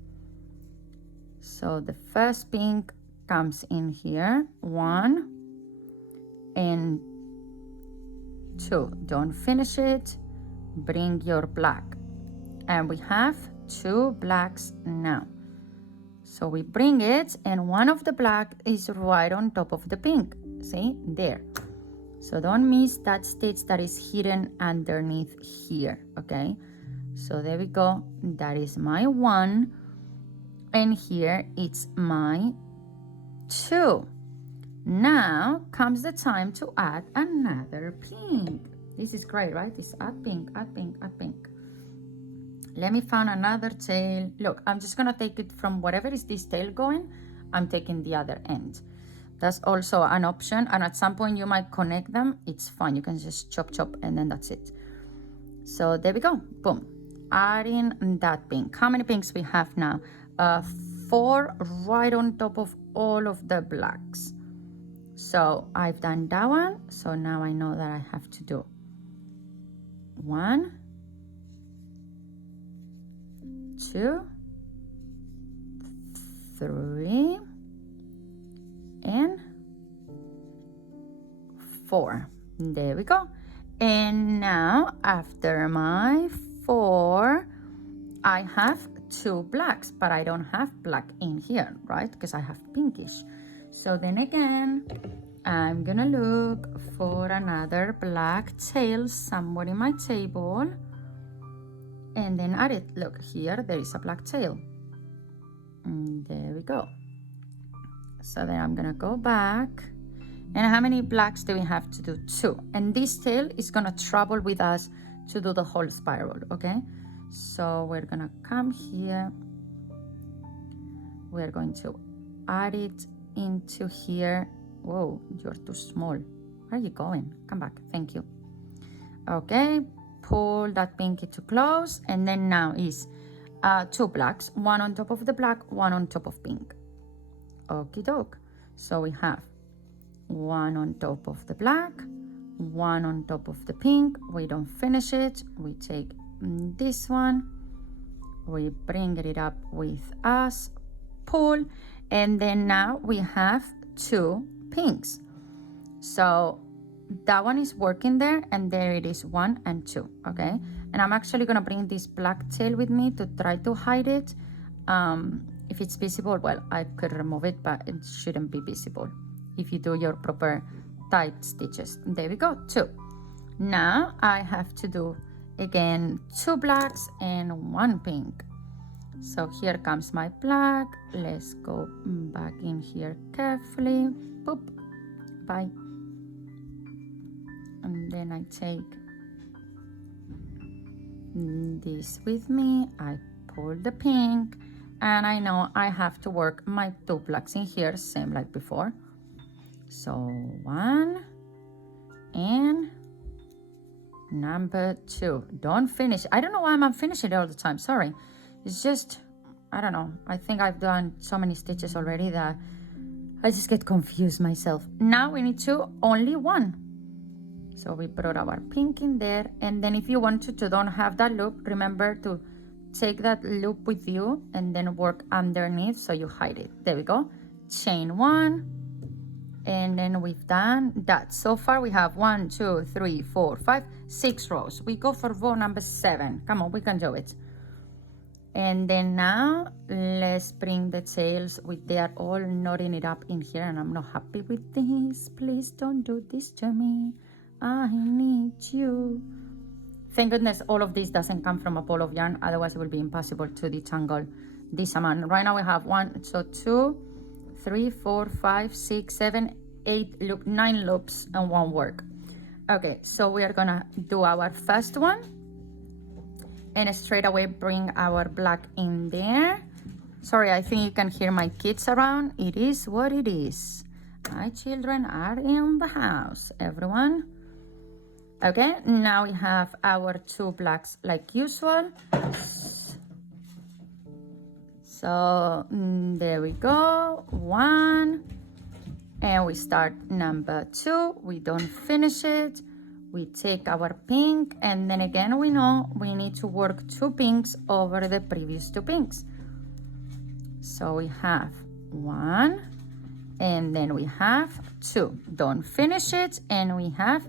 So the first pink comes in here. 1 and 2. Don't finish it. Bring your black. And we have 2 blacks now. So we bring it, and one of the black is right on top of the pink. See, there. So don't miss that stitch that is hidden underneath here, okay? So there we go. That is my 1, and here it's my 2. Now comes the time to add another pink. This is great, right? It's add pink, add pink, add pink. Let me find another tail. Look, I'm just gonna take it from wherever is this tail going, I'm taking the other end. That's also an option, and at some point you might connect them. It's fine, you can just chop, and then that's it. So there we go, boom. Adding that pink. How many pinks we have now? 4 right on top of all of the blacks. So I've done that one, so now I know that I have to do 1, 2, 3, and 4. There we go. And now after my 4, I have 2 blacks, but I don't have black in here, right? Because I have pinkish. So then again, I'm gonna look for another black tail somewhere in my table, and then add it. Look, here there is a black tail. And there we go. So then I'm gonna go back, and how many blacks do we have to do? 2. And this tail is gonna travel with us to do the whole spiral, okay? So we're gonna come here, we're going to add it into here. Whoa, you're too small. Where are you going? Come back, thank you. Okay, pull that pinky to close, and then now is 2 blacks, 1 on top of the black, 1 on top of pink. Okie doke. So we have 1 on top of the black, 1 on top of the pink. We don't finish it. We take this one, we bring it up with us, pull, and then now we have 2 pinks. So that one is working there, and there it is, 1 and 2, okay? And I'm actually gonna bring this black tail with me to try to hide it. If it's visible, well, I could remove it, but it shouldn't be visible if you do your proper tight stitches. There we go, 2. Now I have to do again 2 blacks and 1 pink. So here comes my black. Let's go back in here carefully. Boop, bye. And then I take this with me. I pull the pink, and I know I have to work my 2 blacks in here, same like before. So 1 and number 2. Don't finish. I don't know why I'm unfinishing it all the time, sorry. It's just, I don't know, I think I've done so many stitches already that I just get confused myself. Now we need to only 1. So we brought our pink in there, and then if you want to don't have that loop, remember to take that loop with you and then work underneath so you hide it. There we go. Chain 1, and then we've done that. So far we have 1, 2, 3, 4, 5, 6 rows. We go for row number 7. Come on, we can do it. And then now let's bring the tails. They are all knotting it up in here, and I'm not happy with this. Please don't do this to me. I need you. Thank goodness all of this doesn't come from a ball of yarn, otherwise it will be impossible to detangle this amount. Right now we have 2, 3, 4, 5, 6, 7, 8, look, 9 loops and 1 work. Okay, so we are gonna do our first one and straight away bring our black in there. Sorry, I think you can hear my kids around. It is what it is. My children are in the house, everyone. Okay, now we have our 2 blacks like usual. So there we go, 1. And we start number 2. We don't finish it. We take our pink, and then again we know we need to work 2 pinks over the previous 2 pinks. So we have 1, and then we have 2. Don't finish it, and we have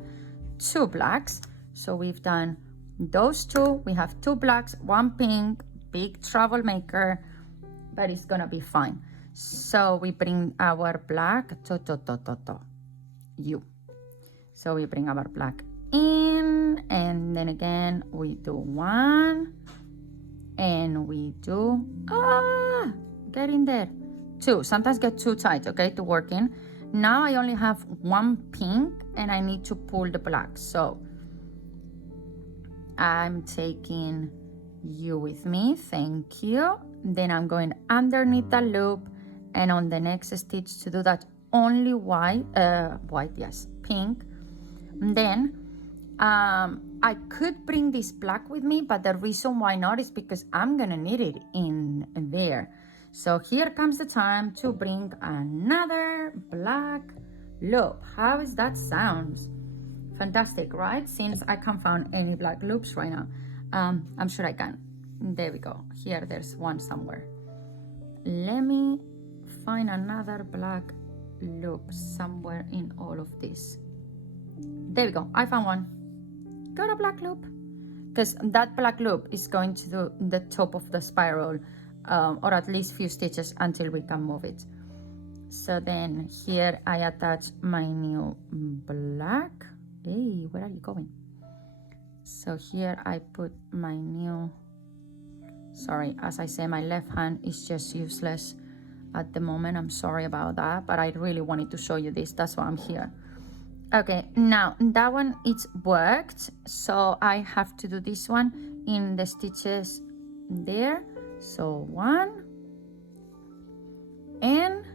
2 blacks. So we've done those 2. We have 2 blacks, 1 pink, big troublemaker, but it's gonna be fine. So we bring our black you. So we bring our black in, and then again we do 1, and we do get in there 2. Sometimes get too tight, okay, to work in. Now I only have 1 pink and I need to pull the black, so I'm taking you with me, thank you. Then I'm going underneath the loop, and on the next stitch to do that only pink. And then I could bring this black with me, but the reason why not is because I'm gonna need it in there. So here comes the time to bring another black loop. How is that sound? Fantastic, right? Since I can't find any black loops right now, I'm sure I can. There we go. Here, there's one somewhere. Let me find another black loop somewhere in all of this. There we go. I found one. Got a black loop. Because that black loop is going to do the top of the spiral, or at least few stitches until we can move it. So then here I attach my new black. Hey, where are you going? So here I put my new, sorry, as I say, my left hand is just useless at the moment. I'm sorry about that, but I really wanted to show you this. That's why I'm here. Okay, now that one, it's worked. So I have to do this one in the stitches there. So 1 and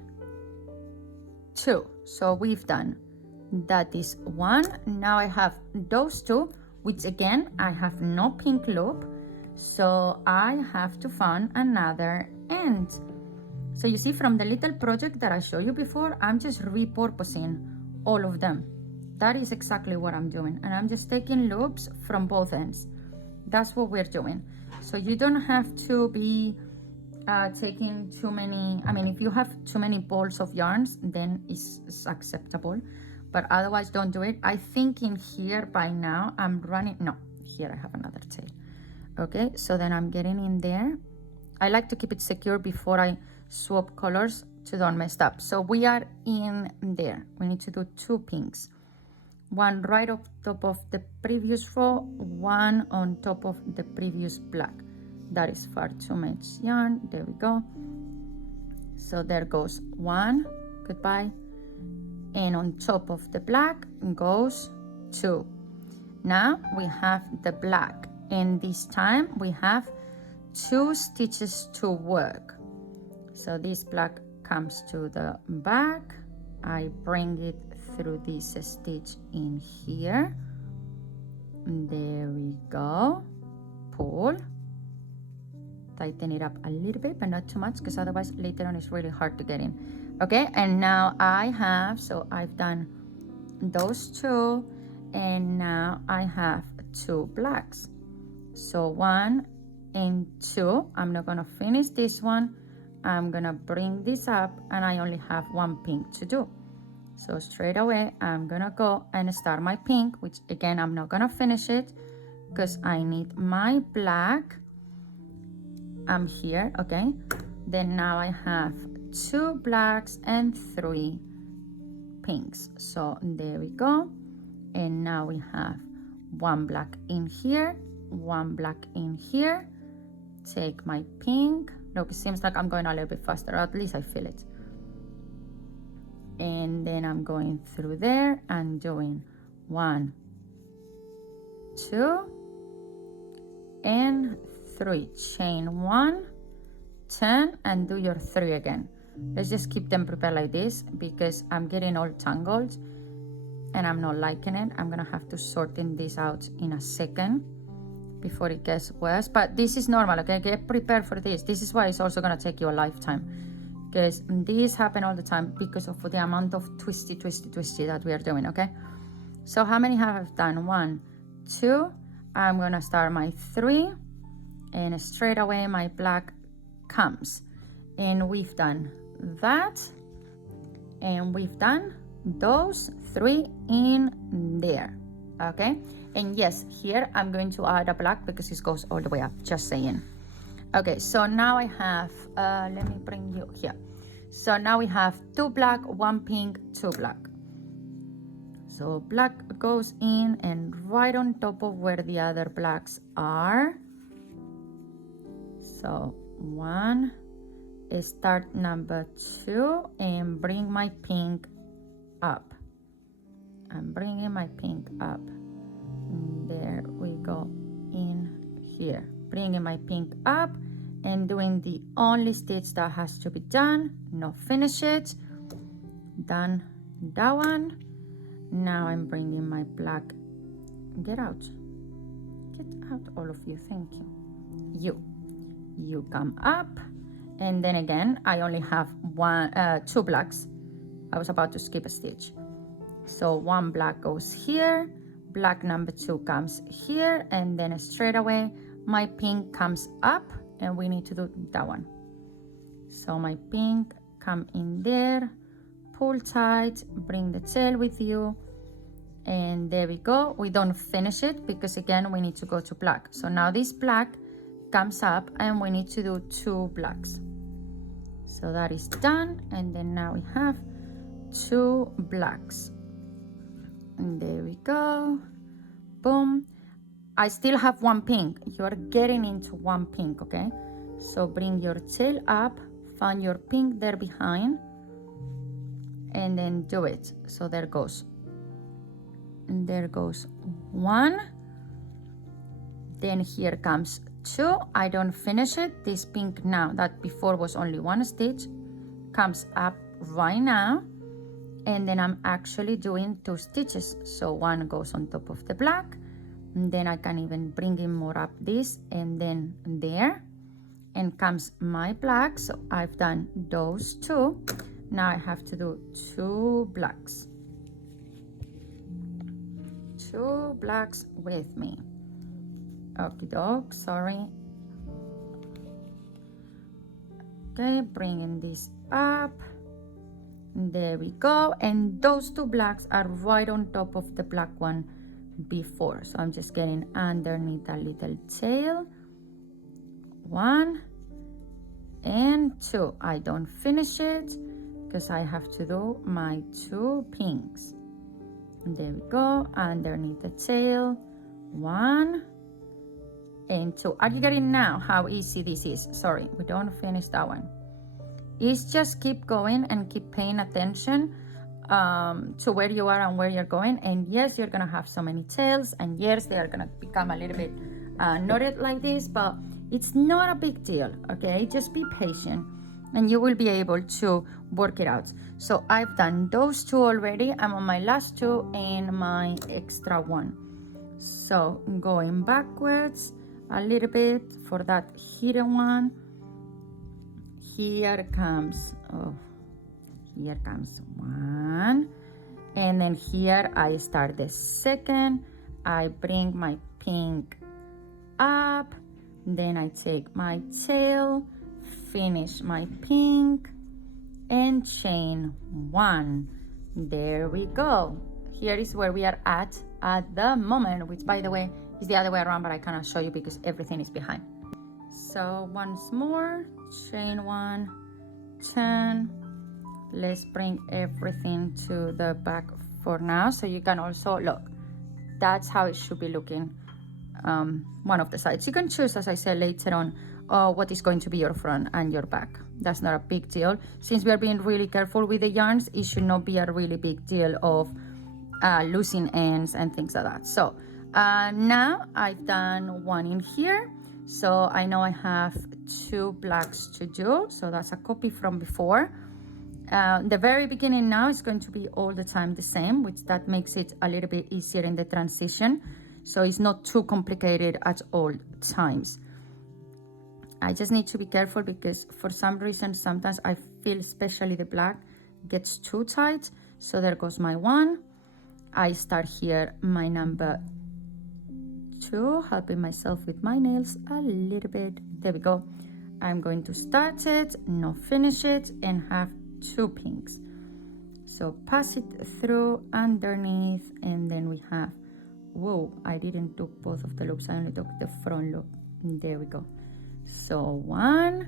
2. So we've done, that is 1. Now I have those 2, which again, I have no pink loop. So I have to find another end. So you see, from the little project that I showed you before, I'm just repurposing all of them. That is exactly what I'm doing. And I'm just taking loops from both ends. That's what we're doing. So you don't have to be taking too many, I mean, if you have too many balls of yarns, then it's acceptable. But otherwise, don't do it. I think in here by now, I'm running, no, here I have another tail. Okay, so then I'm getting in there. I like to keep it secure before I swap colors to don't mess up. So we are in there. We need to do 2 pinks. 1 right up top of the previous row, 1 on top of the previous black. That is far too much yarn. There we go. So there goes 1. Goodbye. And on top of the black goes 2. Now we have the black, and this time we have 2 stitches to work. So this black comes to the back. I bring it through this stitch in here. There we go. Pull. Tighten it up a little bit, but not too much, because otherwise later on it's really hard to get in. Okay, and now I have, so I've done those 2, and now I have 2 blacks. So 1 and 2. I'm not gonna finish this one. I'm gonna bring this up, and I only have 1 pink to do. So straight away I'm gonna go and start my pink, which again I'm not gonna finish it because I need my black. I'm here, okay. Then now I have 2 blacks and 3 pinks. So there we go. and now we have one black in here, one black in here. Take my pink. Look, it seems like I'm going a little bit faster, or at least I feel it. And then I'm going through there and doing 1, 2, and 3. Chain 1, turn, and do your 3 again. Let's just keep them prepared like this because I'm getting all tangled and I'm not liking it. I'm gonna have to sort this out in a second before it gets worse, but this is normal, okay? Get prepared for this. This is why it's also gonna take you a lifetime, because these happen all the time because of the amount of twisty that we are doing, okay? So how many have I done? 1, 2. I'm gonna start my 3, and straight away my black comes, and we've done that, and we've done those 3 in there, okay? And yes, here I'm going to add a black because this goes all the way up, just saying. Okay, so now I have, let me bring you here. So now we have 2 black, 1 pink, 2 black. So black goes in and right on top of where the other blacks are. So 1, start number 2, and bring my pink up. I'm bringing my pink up. There we go, in here, bringing my pink up and doing the only stitch that has to be done, no finish it, done that one. Now I'm bringing my black, get out all of you, thank you. You come up, and then again I only have 2 blacks. I was about to skip a stitch, so 1 black goes here, black number 2 comes here, and then straight away my pink comes up, and we need to do that one. So my pink come in there, pull tight, bring the tail with you, and there we go. We don't finish it because again we need to go to black. So now this black comes up and we need to do 2 blacks. So that is done, and then now we have 2 blacks. And there we go, boom. I still have 1 pink. You are getting into 1 pink, okay? So bring your tail up, find your pink there behind, and then do it. So there goes, and there goes 1. Then here comes 2. I don't finish it. This pink now that before was only 1 stitch comes up right now, and then I'm actually doing 2 stitches. So 1 goes on top of the black, and then I can even bring in more up this, and then there, and comes my black. So I've done those 2. Now I have to do 2 blacks. 2 blacks with me. Okie doke, sorry. Okay, bringing this up. There we go, and those 2 blacks are right on top of the black one before. So I'm just getting underneath a little tail. 1 and 2. I don't finish it because I have to do my 2 pinks. And there we go, underneath the tail. 1 and 2. Are you getting now how easy this is? Sorry, we don't finish that one. It's just keep going and keep paying attention to where you are and where you're going. And yes, you're gonna have so many tails, and yes, they are gonna become a little bit knotted like this, but it's not a big deal, okay? Just be patient and you will be able to work it out. So I've done those 2 already. I'm on my last 2 and my extra 1. So going backwards a little bit for that hidden one. Here comes, here comes 1, and then here I start the 2nd. I bring my pink up, then I take my tail, finish my pink, and chain 1. There we go. Here is where we are at the moment, which by the way is the other way around, but I cannot show you because everything is behind. So once more, chain 1, turn. Let's bring everything to the back for now, so you can also look. that's how it should be looking. One of the sides. You can choose, as I said later on, what is going to be your front and your back. That's not a big deal. Since we are being really careful with the yarns, it should not be a really big deal of losing ends and things like that. So now I've done one in here, so I know I have 2 blacks to do. So that's a copy from before. The very beginning now is going to be all the time the same, which that makes it a little bit easier in the transition, so it's not too complicated at all times. I just need to be careful because for some reason sometimes I feel especially the black gets too tight. So there goes my 1. I start here my number 2, helping myself with my nails a little bit. There we go. I'm going to start it, not finish it, and have 2 pinks. So pass it through underneath, and then we have, whoa, I didn't do both of the loops, I only took the front loop. There we go. So 1,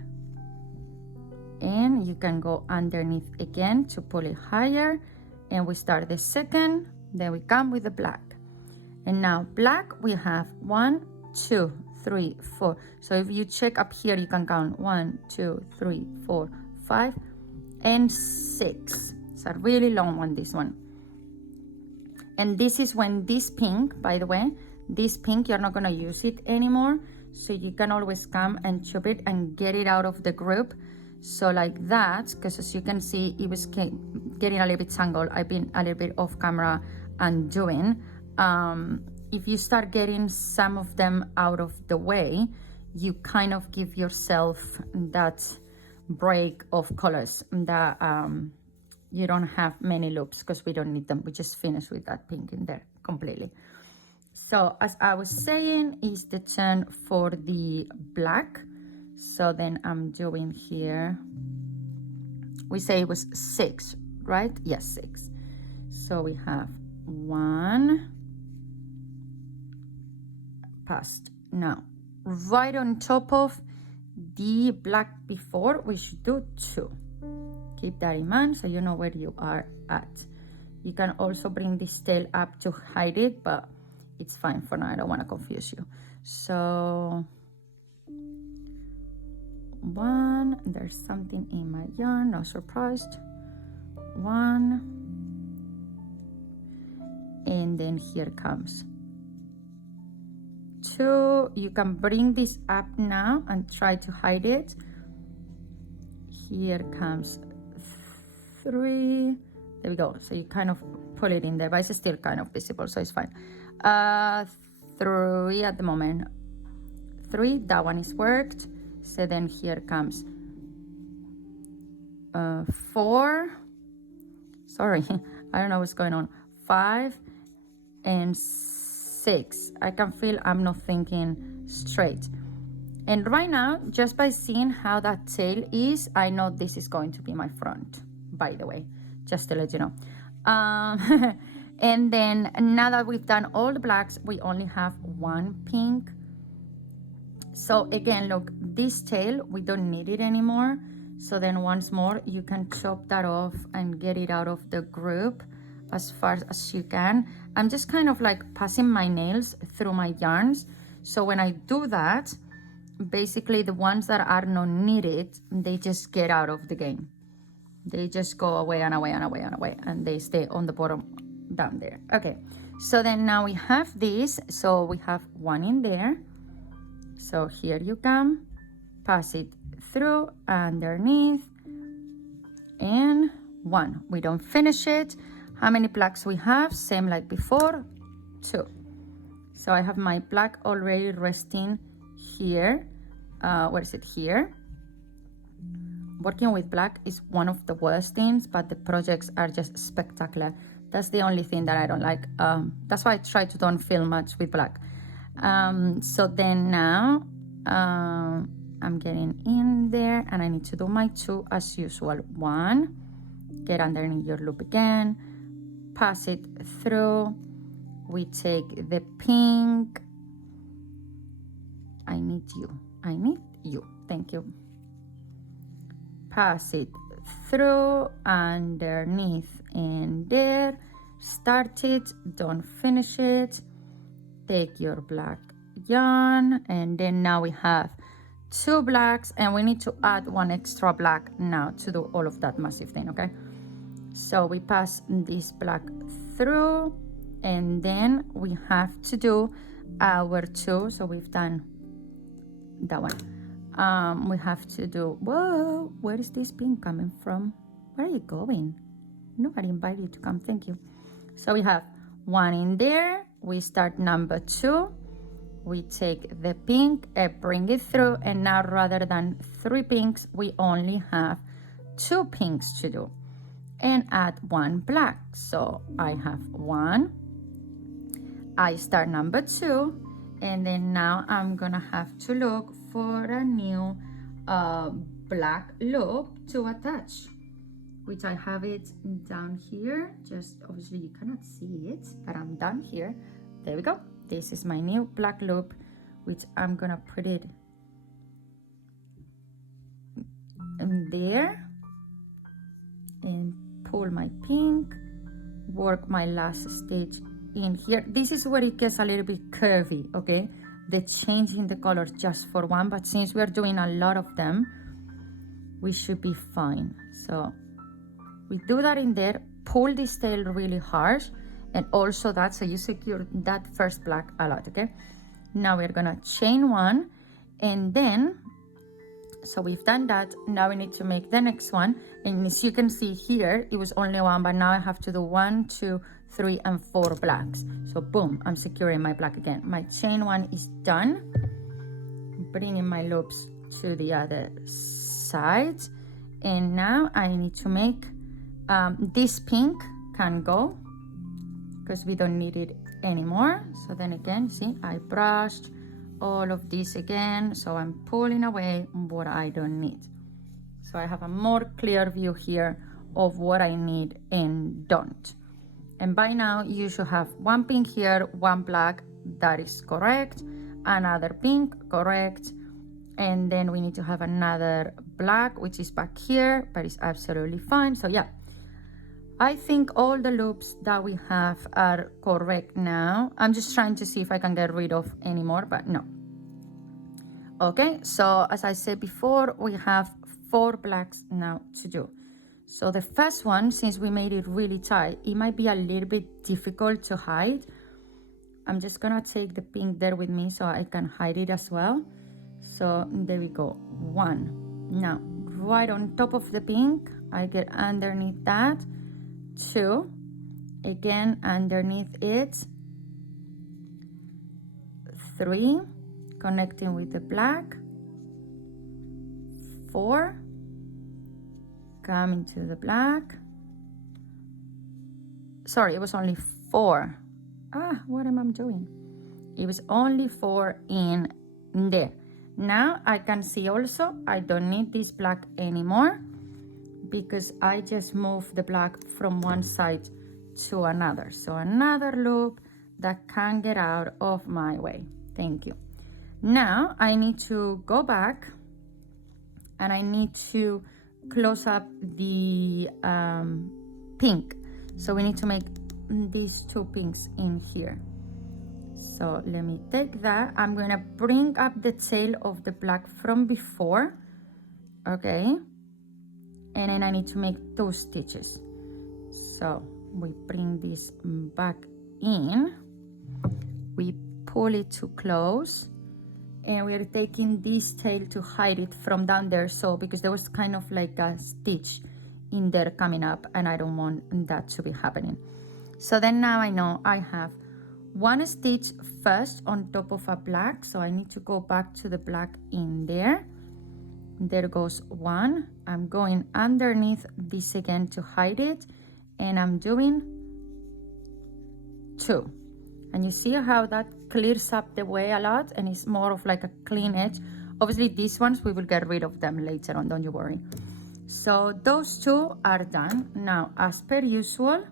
and you can go underneath again to pull it higher, and we start the 2nd. Then we come with the black, and now black we have 1, 2, 3, 4. So if you check up here, you can count 1, 2, 3, 4, 5, and 6. It's a really long one, this one. And this is when this pink, by the way, this pink, you're not going to use it anymore, so you can always come and chop it and get it out of the group. So like that, because as you can see, it was getting a little bit tangled. I've been a little bit off camera and doing. If you start getting some of them out of the way, you kind of give yourself that break of colors that you don't have many loops, because we don't need them. We just finished with that pink in there completely. So as I was saying, is the turn for the black. So then I'm doing here, we say it was 6, right? Yes, 6. So we have 1 passed. Now right on top of the black before, we should do 2. Keep that in mind so you know where you are at. You can also bring this tail up to hide it, but it's fine for now. I don't want to confuse you. So 1, there's something in my yarn, no surprised. 1, and then here comes 2. You can bring this up now and try to hide it. Here comes 3. There we go. So you kind of pull it in there, but it's still kind of visible, so it's fine. 3 at the moment. 3, that one is worked. So then here comes 4. Sorry, I don't know what's going on. 5 and 6. I can feel I'm not thinking straight. And right now, just by seeing how that tail is, I know this is going to be my front, by the way, just to let you know. And then now that we've done all the blacks, we only have 1 pink. So again, look, this tail, we don't need it anymore. So then once more, you can chop that off and get it out of the group as far as you can. I'm just kind of like passing my nails through my yarns. So when I do that, basically the ones that are not needed, they just get out of the game. They just go away and away and away and away, and they stay on the bottom down there. Okay, so then now we have this. So we have 1 in there. So here you come, pass it through underneath, and 1. We don't finish it. How many blacks we have? Same like before, 2. So I have my black already resting here. Where is it? Here. Working with black is one of the worst things, but the projects are just spectacular. That's the only thing that I don't like. That's why I try to don't film much with black. So then now I'm getting in there, and I need to do my 2 as usual. 1, get underneath your loop again, pass it through. We take the pink. I need you, thank you. Pass it through underneath and there. Start it, don't finish it. take your black yarn, and then now we have 2 blacks, and we need to add 1 extra black now to do all of that massive thing, okay? So we pass this black through, and then we have to do our 2. So we've done that one. We have to do, whoa, where is this pink coming from? Where are you going? Nobody invited you to come, thank you. So we have 1 in there. We start number 2. We take the pink and bring it through, and now rather than 3 pinks, we only have 2 pinks to do, and add 1 black. So I have 1. I start number 2, and then now I'm gonna have to look for a new black loop to attach, which I have it down here. Just obviously you cannot see it, but I'm down here. There we go. This is my new black loop, which I'm gonna put it in there and pull my pink, work my last stitch in here. This is where it gets a little bit curvy, okay? The change in the colors just for 1, but since we're doing a lot of them, we should be fine. So we do that in there, pull this tail really hard, and also that, so you secure that first black a lot, okay? Now we're gonna chain 1, and then, so we've done that. Now we need to make the next one, and as you can see here, it was only 1, but now I have to do 1, 2, 3, and 4 blacks. So boom, I'm securing my black again. My chain 1 is done. Bringing my loops to the other side, and now I need to make this pink can go, because we don't need it anymore. So then again, see, I brushed all of this again, so I'm pulling away what I don't need. So I have a more clear view here of what I need and don't. And by now you should have 1 pink here, 1 black, that is correct, another pink, correct, and then we need to have another black, which is back here, but it's absolutely fine. So yeah, I think all the loops that we have are correct now. I'm just trying to see if I can get rid of any more, but no. Okay, so as I said before, we have 4 blacks now to do. So the first one, since we made it really tight, it might be a little bit difficult to hide. I'm just gonna take the pink there with me so I can hide it as well. So there we go, 1. Now, right on top of the pink, I get underneath that. 2, again underneath it. 3, connecting with the black. 4, coming to the black. Sorry, it was only 4. What am I doing? It was only 4 in there. Now I can see also I don't need this black anymore, because I just moved the black from one side to another. So another loop that can get out of my way. Thank you. Now I need to go back and I need to close up the pink. So we need to make these 2 pinks in here. So let me take that. I'm gonna bring up the tail of the black from before, okay? And then I need to make 2 stitches. So we bring this back in, we pull it to close, and we're taking this tail to hide it from down there. So because there was kind of like a stitch in there coming up, and I don't want that to be happening. So then now I know I have 1 stitch first on top of a black, so I need to go back to the black in there. There goes 1. I'm going underneath this again to hide it, and I'm doing 2. And you see how that clears up the way a lot, and it's more of like a clean edge. Obviously these ones we will get rid of them later on, don't you worry. So those 2 are done. Now as per usual,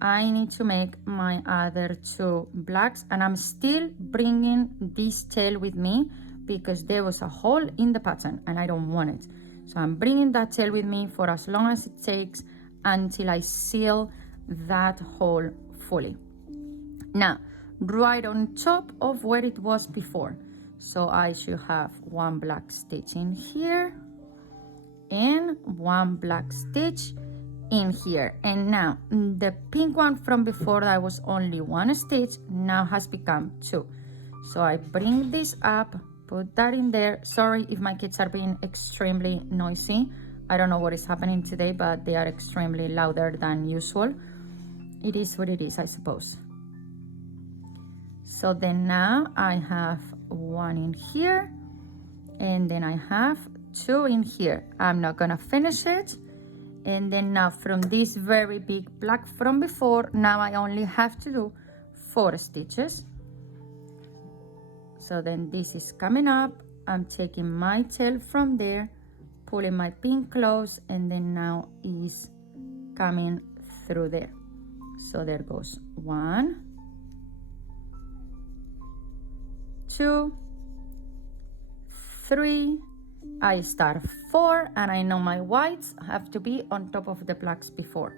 I need to make my other 2 blacks, and I'm still bringing this tail with me because there was a hole in the pattern and I don't want it. So I'm bringing that tail with me for as long as it takes until I seal that hole fully. Now, right on top of where it was before. So I should have one black stitch in here and one black stitch in here. And now the pink one from before that was only one stitch now has become two. So I bring this up, put that in there. Sorry if my kids are being extremely noisy. I don't know what is happening today, but they are extremely louder than usual. It is what it is, I suppose. So then now I have one in here, and then I have two in here. I'm not gonna finish it. And then now from this very big black from before, now I only have to do 4 stitches. So then this is coming up. I'm taking my tail from there, pulling my pink close, and then now is coming through there. So there goes 1, 2, 3. I start 4, and I know my whites have to be on top of the blacks before.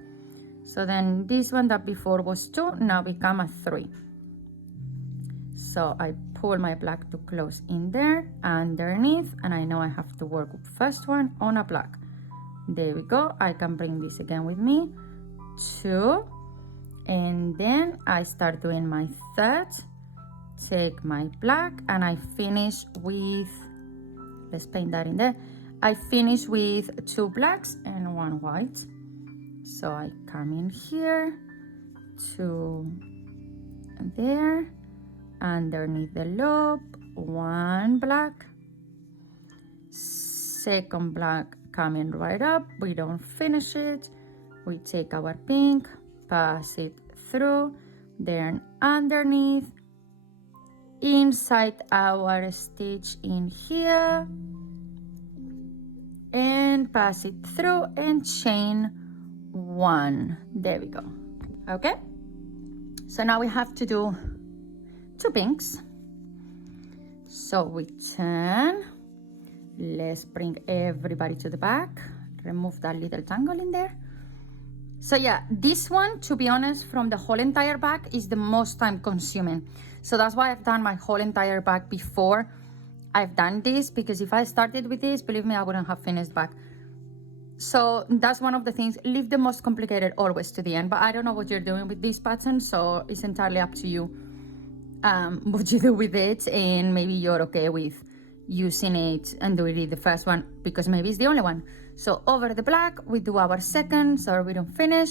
So then this one that before was 2 now become a 3. So I pull my black to close in there underneath, and I know I have to work with first one on a black. There we go. I can bring this again with me, 2, and then I start doing my third, take my black, and I finish with, let's paint that in there. I finish with 2 blacks and 1 white. So I come in here to there, underneath the loop, 1 black, second black coming right up. We don't finish it. We take our pink, pass it through, then underneath, inside our stitch in here, and pass it through and chain 1. There we go. Okay, so now we have to do 2 pinks. So we turn, let's bring everybody to the back, remove that little tangle in there. So yeah, this one, to be honest, from the whole entire back is the most time consuming. So that's why I've done my whole entire back before I've done this, because if I started with this, believe me, I wouldn't have finished back. So that's one of the things. Leave the most complicated always to the end, but I don't know what you're doing with this pattern, so it's entirely up to you what you do with it, and maybe you're okay with using it and doing it the first one because maybe it's the only one. So over the black we do our second, so we don't finish.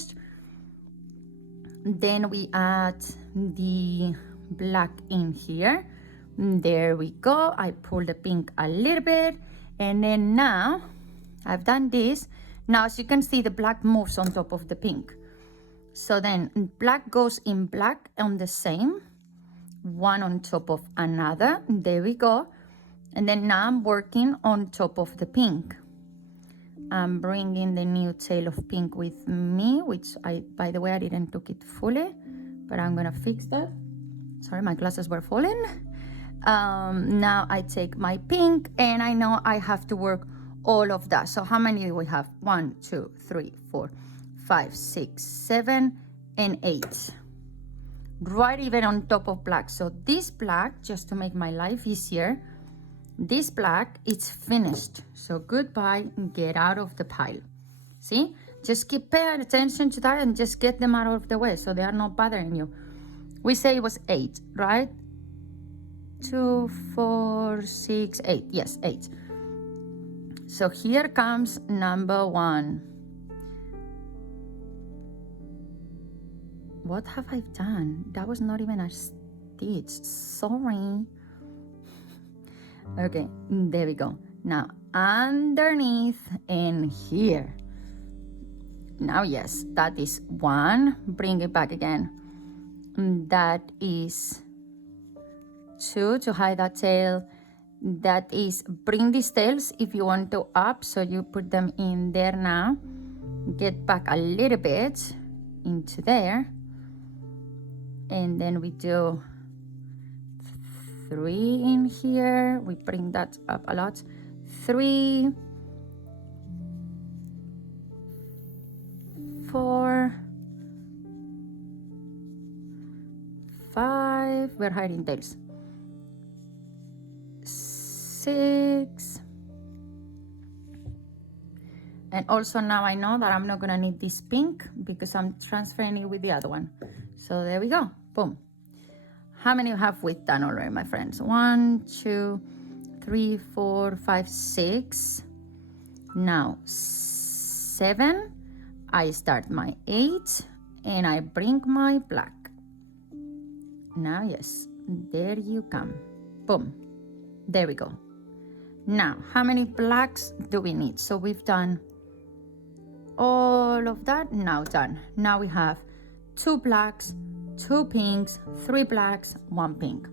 Then we add the black in here. There we go. I pull the pink a little bit, and then now I've done this. Now as you can see, the black moves on top of the pink. So then black goes in black on the same, one on top of another. There we go. And then now I'm working on top of the pink. I'm bringing the new tail of pink with me, which by the way, I didn't took it fully, but I'm gonna fix that. Sorry, my glasses were falling. Now I take my pink, and I know I have to work all of that. So how many do we have? 1, 2, 3, 4, 5, 6, 7, and 8. Right even on top of black. So this black, just to make my life easier, this black, it's finished. So goodbye, get out of the pile. See? Just keep paying attention to that and just get them out of the way so they are not bothering you. We say it was 8, right? 2, 4, 6, 8. Yes, 8. So here comes number 1. What have I done? That was not even a stitch. Sorry. Okay, there we go. Now underneath and here. Now yes, that is 1. Bring it back again. That is 2 to hide that tail. That is, bring these tails if you want to up, so you put them in there now. Get back a little bit into there, and then we do 3 in here. We bring that up a lot. 3, 4, 5, we're hiding tails, 6, and also now I know that I'm not gonna need this pink because I'm transferring it with the other one. So there we go, boom. How many have we done already, my friends? 1, 2, 3, 4, 5, 6. Now 7, I start my 8 and I bring my black. Now, yes, there you come, boom, there we go. Now, how many blacks do we need? So we've done all of that, now done. Now we have 2 blacks, 2 pinks, 3 blacks, 1 pink.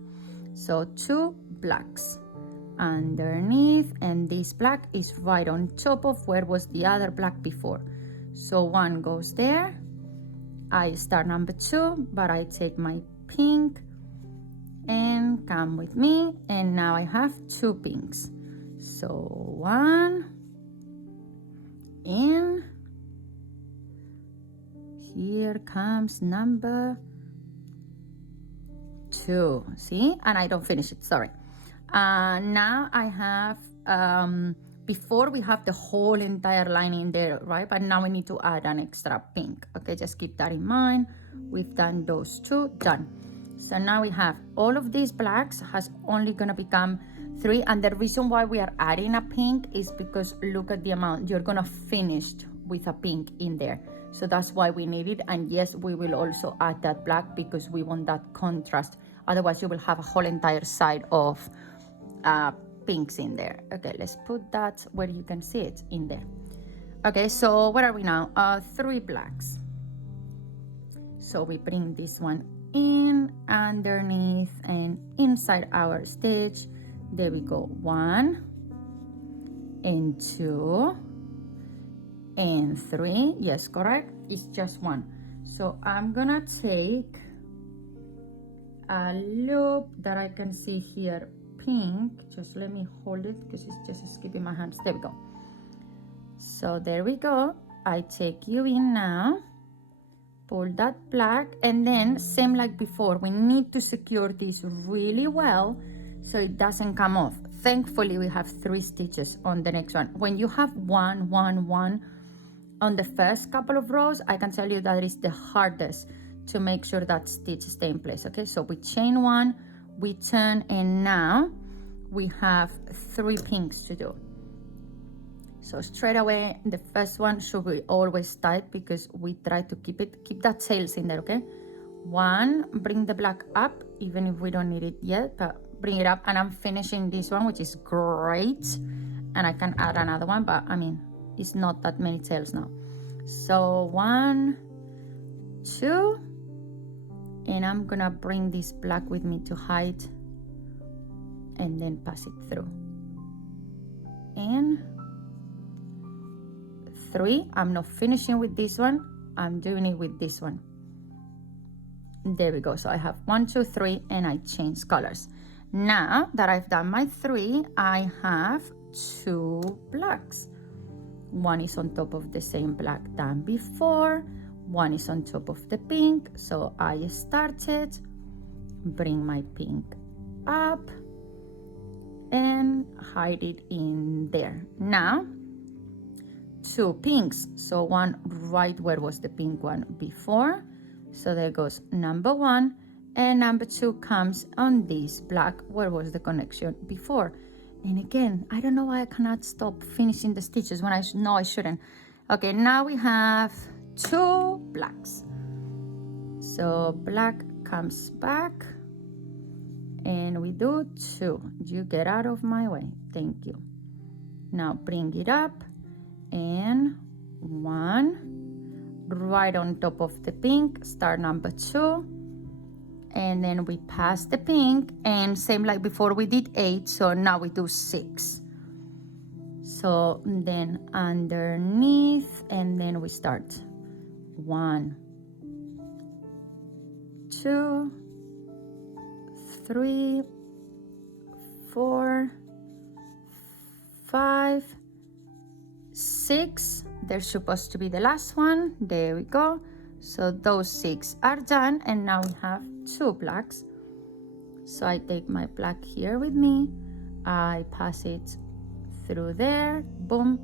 So 2 blacks underneath, and this black is right on top of where was the other black before. So 1 goes there. I start number 2, but I take my pink and come with me, and now I have 2 pinks. So 1 in, here comes number 2, see, and I don't finish it, sorry. Now I have before we have the whole entire line in there, right? But now we need to add an extra pink. Okay, just keep that in mind. We've done those 2, done. So now we have all of these blacks has only gonna become 3, and the reason why we are adding a pink is because look at the amount you're gonna finish with a pink in there. So that's why we need it. And yes, we will also add that black because we want that contrast. Otherwise you will have a whole entire side of pinks in there. Okay, let's put that where you can see it in there. Okay, so where are we now? 3 blacks. So we bring this one in underneath and inside our stitch. There we go, 1 and 2 and 3. Yes, correct, it's just 1. So I'm gonna take a loop that I can see here, pink. Just let me hold it because it's just escaping my hands. There we go. So there we go. I take you in now, pull that black, and then same like before, we need to secure this really well so it doesn't come off. Thankfully we have 3 stitches on the next one. When you have 1, 1, 1 on the first couple of rows, I can tell you that is the hardest to make sure that stitch stay in place. Okay, so we chain 1, we turn, and now we have 3 pinks to do. So straight away, the first one should be always tight because we try to keep that tails in there, okay? 1, bring the black up, even if we don't need it yet, but bring it up, and I'm finishing this one, which is great. And I can add another one, but I mean, it's not that many tails now. So 1, 2, and I'm gonna bring this black with me to hide and then pass it through. And 3, I'm not finishing with this one, I'm doing it with this one. There we go. So I have 1, 2, 3, and I change colors. Now that I've done my 3, I have 2 blacks. 1 is on top of the same black done before, 1 is on top of the pink. So I started, bring my pink up and hide it in there. Now 2 pinks, so 1 right where was the pink one before. So there goes number 1, and number 2 comes on this black where was the connection before. And again, I don't know why I cannot stop finishing the stitches when I know I shouldn't. Okay, now we have 2 blacks. So black comes back and we do 2. You get out of my way, thank you. Now bring it up and 1 right on top of the pink, start number 2, and then we pass the pink, and same like before we did 8, so now we do 6. So then underneath, and then we start 1, 2, 3, 4, 5, 6. There's supposed to be the last one. There we go. So those 6 are done, and now we have 2 blacks. So I take my black here with me, I pass it through there, boom,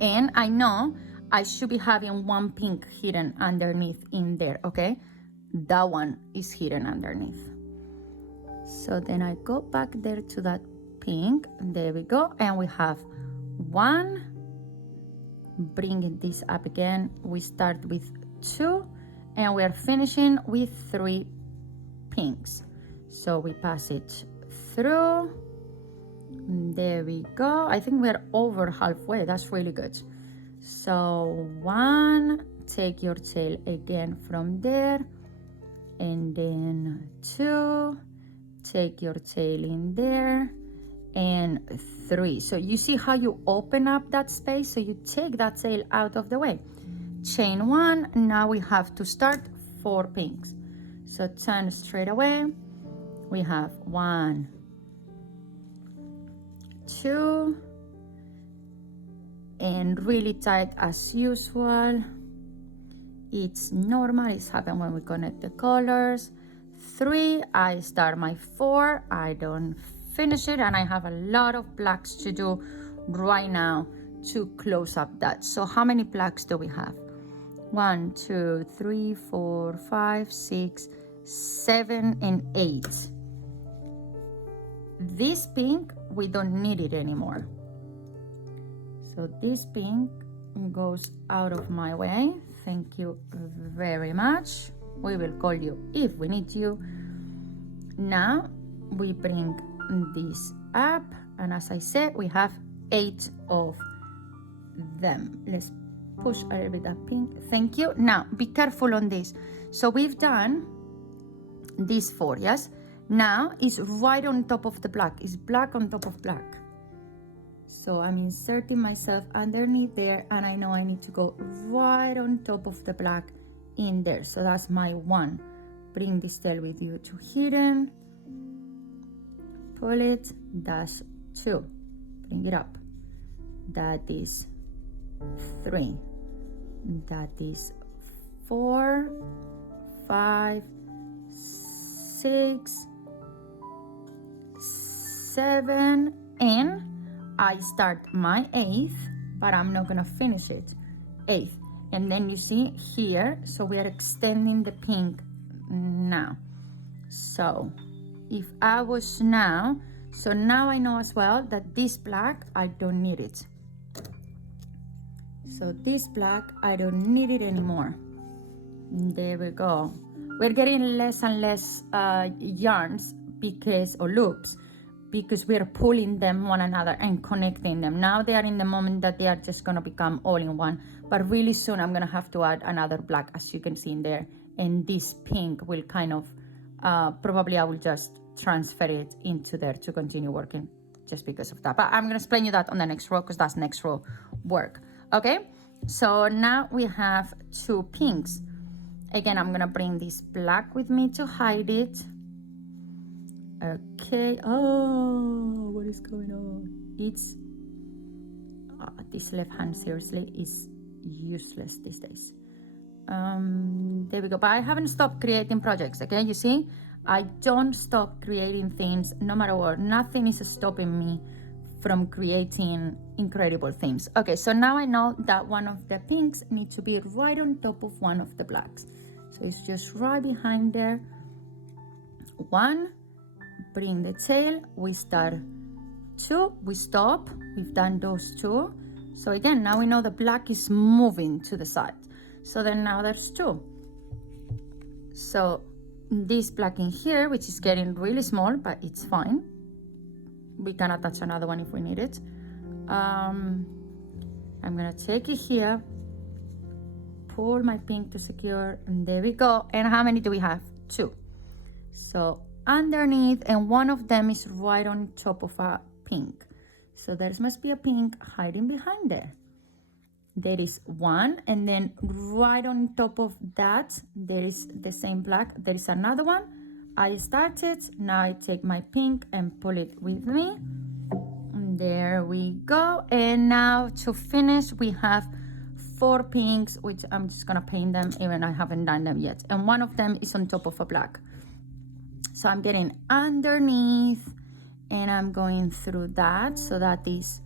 and I know I should be having one pink hidden underneath in there, okay? That one is hidden underneath. So then I go back there to that pink, there we go, and we have 1. Bring this up again, we start with 2, and we are finishing with 3 pinks. So we pass it through, there we go. I think we're over halfway, that's really good. So 1, take your tail again from there, and then 2, take your tail in there, and 3. So you see how you open up that space, so you take that tail out of the way, chain 1. Now we have to start 4 pinks, so turn straight away. We have 1, 2, and really tight as usual. It's normal, it's happened when we connect the colors. 3, I start my 4, I don't finish it, and I have a lot of blacks to do right now to close up that. So how many blacks do we have? 1, 2, 3, 4, 5, 6, 7, and 8. This pink, we don't need it anymore. So this pink goes out of my way. Thank you very much. We will call you if we need you. Now we bring this up, and as I said, we have 8 of them. Let's push a little bit that pink. Thank you. Now be careful on this. So we've done these 4, yes? Now it's right on top of the black. It's black on top of black. So I'm inserting myself underneath there, and I know I need to go right on top of the black in there. So that's my 1. Bring this tail with you to hidden, pull it, that's 2, bring it up, that is 3, that is 4, 5, 6, 7, and I start my 8th, but I'm not gonna finish it. 8th, and then you see here, so we are extending the pink now. So if I was now, so now I know as well that this black, I don't need it. So this black, I don't need it anymore. There we go. We're getting less and less yarns because, or loops, because we're pulling them one another and connecting them. Now they are in the moment that they are just gonna become all in one, but really soon I'm gonna have to add another black, as you can see in there, and this pink will kind of, probably I will just transfer it into there to continue working just because of that. But I'm gonna explain you that on the next row, because that's next row work. Okay, so now we have 2 pinks. Again, I'm gonna bring this black with me to hide it. Okay, oh, what is going on? It's, this left hand seriously is useless these days. There we go, but I haven't stopped creating projects, okay? You see, I don't stop creating things no matter what. Nothing is stopping me from creating incredible things. Okay, so now I know that one of the pinks needs to be right on top of one of the blacks. So it's just right behind there. 1, bring the tail, we start 2, we stop, we've done those 2. So again, now we know the black is moving to the side. So then now there's 2. So this black in here, which is getting really small, but it's fine. We can attach another one if we need it. I'm gonna take it here, pull my pink to secure, and there we go. And how many do we have? 2. So underneath, and one of them is right on top of a pink. So there must be a pink hiding behind there. There is 1, and then right on top of that, there is the same black. There is another one. I started, now I take my pink and pull it with me. And there we go. And now to finish, we have 4 pinks, which I'm just gonna paint them, even I haven't done them yet, and one of them is on top of a black. So I'm getting underneath and I'm going through that. So that is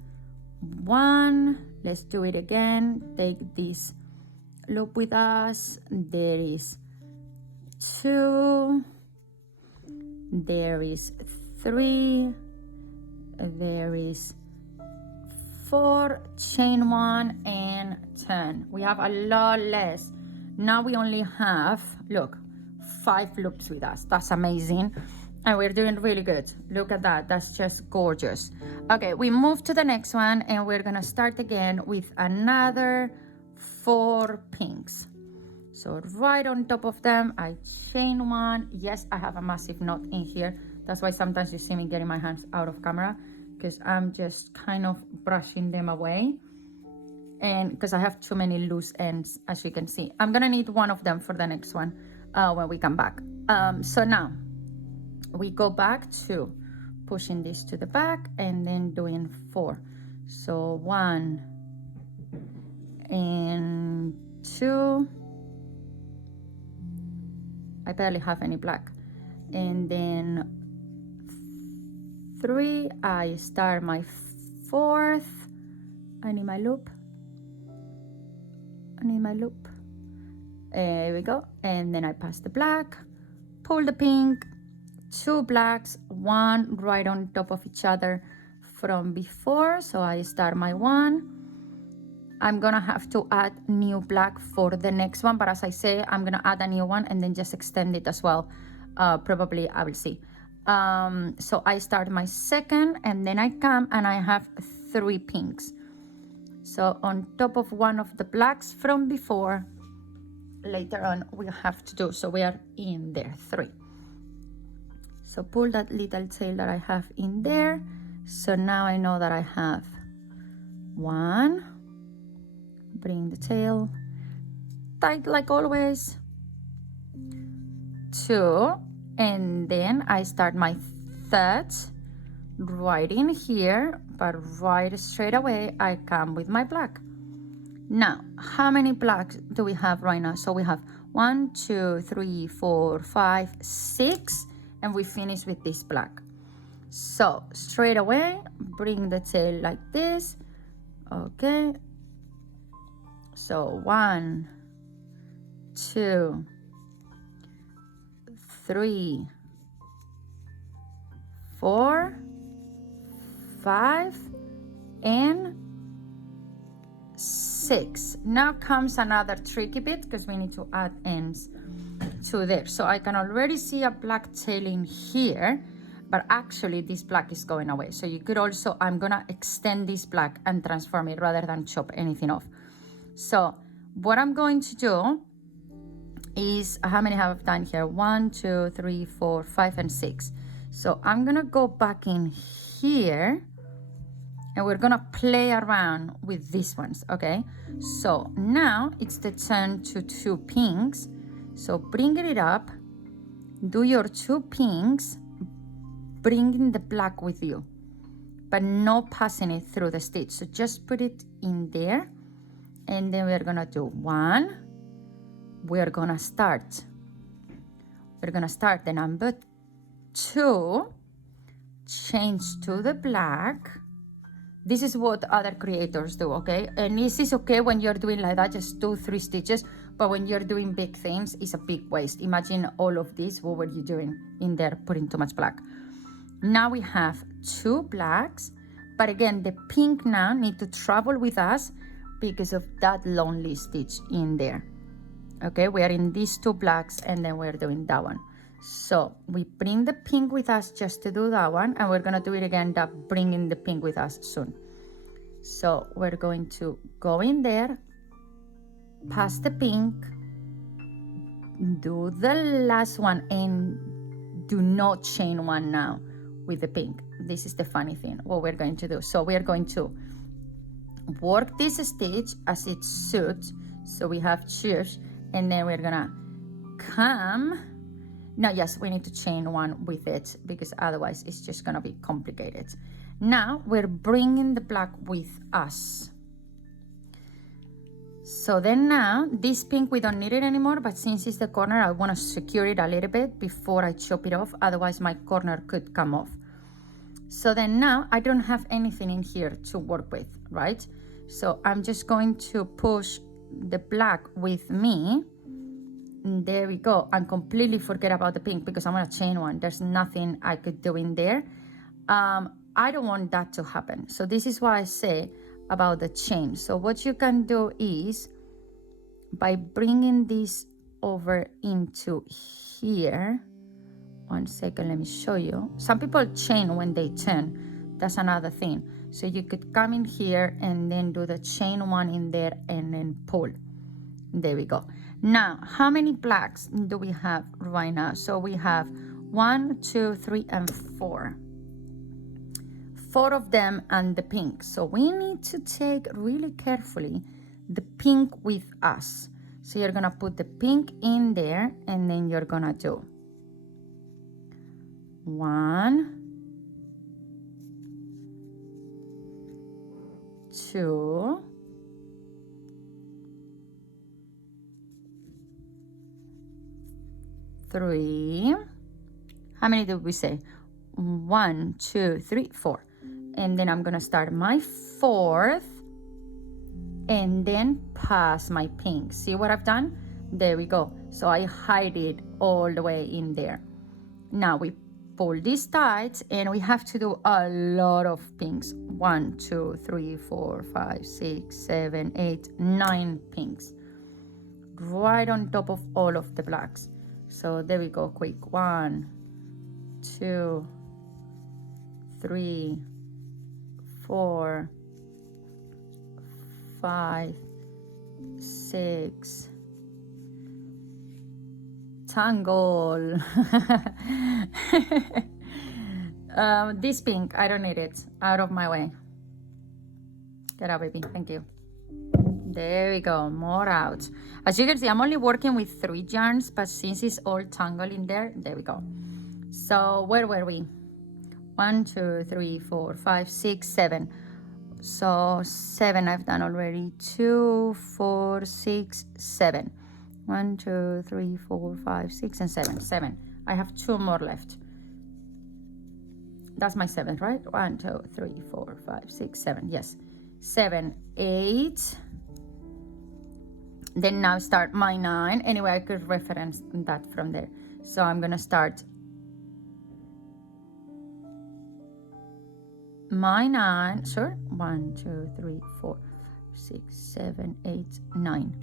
1. Let's do it again. Take this loop with us. There is 2. There is 3. There is 4. Chain 1 and turn. We have a lot less. Now we only have, look, 5 loops with us. That's amazing. And we're doing really good. Look at that. That's just gorgeous. Okay, we move to the next one and we're gonna start again with another 4 pinks. So right on top of them, I chain 1. Yes, I have a massive knot in here. That's why sometimes you see me getting my hands out of camera, because I'm just kind of brushing them away. And because I have too many loose ends, as you can see. I'm gonna need one of them for the next one when we come back. So now we go back to pushing this to the back and then doing 4. So 1 and 2. I barely have any black. And then 3. I start my 4th. I need my loop. There we go. And then I pass the black, pull the pink, 2 blacks, 1 right on top of each other from before. So I start my 1. I'm gonna have to add new black for the next one, but as I say, I'm gonna add a new one and then just extend it as well. Probably I will see. So I start my 2nd and then I come and I have 3 pinks. So on top of one of the blacks from before, later on we have to do, so we are in there, 3. So pull that little tail that I have in there. So now I know that I have 1, bring the tail tight like always, 2, and then I start my 3rd right in here, but right straight away I come with my black. Now, how many blacks do we have right now? So we have 1, 2, 3, 4, 5, 6, and we finish with this black. So straight away, bring the tail like this. Okay. So 1, 2, 3, 4, 5, and 6. Now comes another tricky bit because we need to add ends to there. So I can already see a black tail in here, but actually this black is going away. So you could also, I'm gonna extend this black and transform it rather than chop anything off. So what I'm going to do is, how many have I done here? 1, 2, 3, 4, 5, and 6. So I'm gonna go back in here and we're gonna play around with these ones, okay? So now it's the turn to 2 pinks. So bring it up, do your 2 pinks, bringing the black with you, but no passing it through the stitch. So just put it in there, and then we're gonna do 1. We're gonna start the number 2, change to the black. This is what other creators do, okay? And this is okay when you're doing like that, just 2-3 stitches, but when you're doing big things, it's a big waste. Imagine all of this, what were you doing in there, putting too much black? Now we have 2 blacks, but again, the pink now need to travel with us because of that lonely stitch in there. Okay, we are in these 2 blacks and then we're doing that one. So we bring the pink with us just to do that one, and we're gonna do it again, that bringing the pink with us soon. So we're going to go in there, pass the pink, do the last one, and do not chain 1 now with the pink. This is the funny thing, what we're going to do. So we're going to work this stitch as it suits. So we have cheers, and then we're gonna come. Now, yes, we need to chain 1 with it because otherwise it's just gonna be complicated. Now we're bringing the black with us. So then now, this pink, we don't need it anymore, but since it's the corner, I want to secure it a little bit before I chop it off, otherwise my corner could come off. So then now, I don't have anything in here to work with, right? So I'm just going to push the black with me. There we go, and completely forget about the pink because I'm gonna chain one. There's nothing I could do in there. I don't want that to happen. So this is why I say about the chain. So what you can do is by bringing this over into here. One second, let me show you. Some people chain when they turn. That's another thing. So you could come in here and then do the chain one in there and then pull. There we go. Now, how many blacks do we have right now? So we have 1, 2, 3, and 4. 4 of them and the pink. So we need to take really carefully the pink with us. So you're gonna put the pink in there and then you're gonna do 1, 2, 3. How many did we say? 1, 2, 3, 4. And then I'm gonna start my 4th and then pass my pink. See what I've done? There we go. So I hide it all the way in there. Now we pull this tight and we have to do a lot of pinks. 1, 2, 3, 4, 5, 6, 7, 8, 9 pinks. Right on top of all of the blacks. So there we go, quick. 1, 2, 3, 4, 5, 6. Tangle. This pink, I don't need it. Out of my way. Get out, baby. Thank you. There we go, more out. As you can see, I'm only working with 3 yarns, but since it's all tangled in there, there we go. So where were we? 1, 2, 3, 4, 5, 6, 7. So 7 I've done already. 2, 4, 6, 7. 1, 2, 3, 4, 5, 6, and 7. 7. I have 2 more left. That's my 7th, right? 1, 2, 3, 4, 5, 6, 7. Yes. 7, 8. Then now start my 9. Anyway, I could reference that from there. So I'm gonna start my 9. Sure. 1, 2, 3, 4, 6, 7, 8, 9.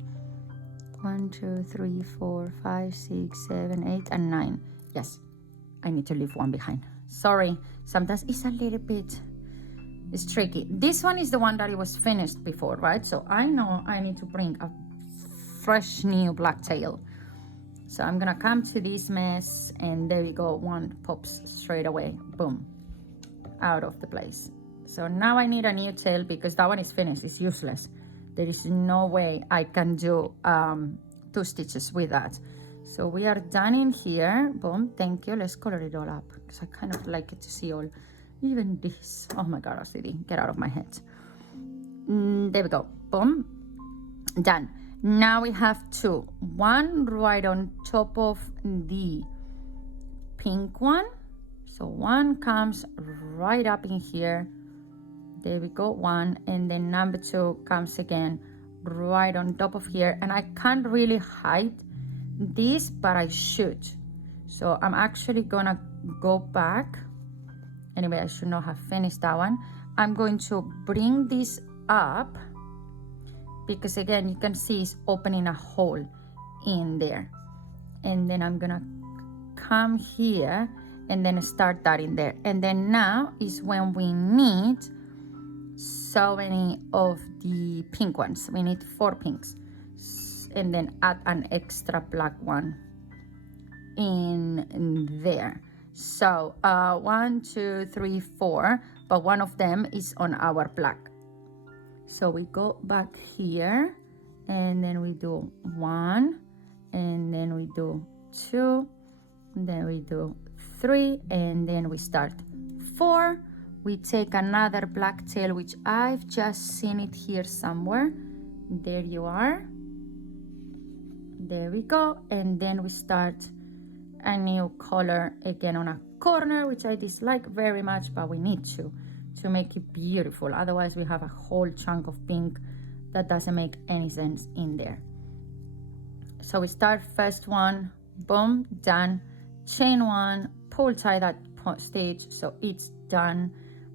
1, 2, 3, 4, 5, 6, 7, 8, and 9. Yes, I need to leave one behind. Sorry, sometimes it's a little bit, it's tricky. This one is the one that it was finished before, right? So I know I need to bring a fresh new black tail. So I'm gonna come to this mess and there you go, one pops straight away, boom, out of the place. So now I need a new tail because that one is finished, it's useless. There is no way I can do 2 stitches with that. So we are done in here, boom, thank you. Let's color it all up because I kind of like it to see all, even this. Oh my God, OCD, get out of my head. There we go, boom, done. Now we have 2, 1 right on top of the pink one. So 1 comes right up in here. There we go, 1, and then number 2 comes again right on top of here. And I can't really hide this, but I should. So I'm actually gonna go back. Anyway, I should not have finished that one. I'm going to bring this up because again, you can see it's opening a hole in there. And then I'm gonna come here and then start that in there. And then now is when we need so many of the pink ones. We need 4 pinks. And then add an extra black one in there. So 1, 2, 3, 4, but one of them is on our black. So we go back here and then we do 1 and then we do 2 and then we do 3 and then we start 4. We take another black tail, which I've just seen it here somewhere. There you are. There we go. And then we start a new color again on a corner, which I dislike very much, but we need to make it beautiful. Otherwise we have a whole chunk of pink that doesn't make any sense in there. So we start first one, boom, done, chain one, pull tie that stitch so it's done,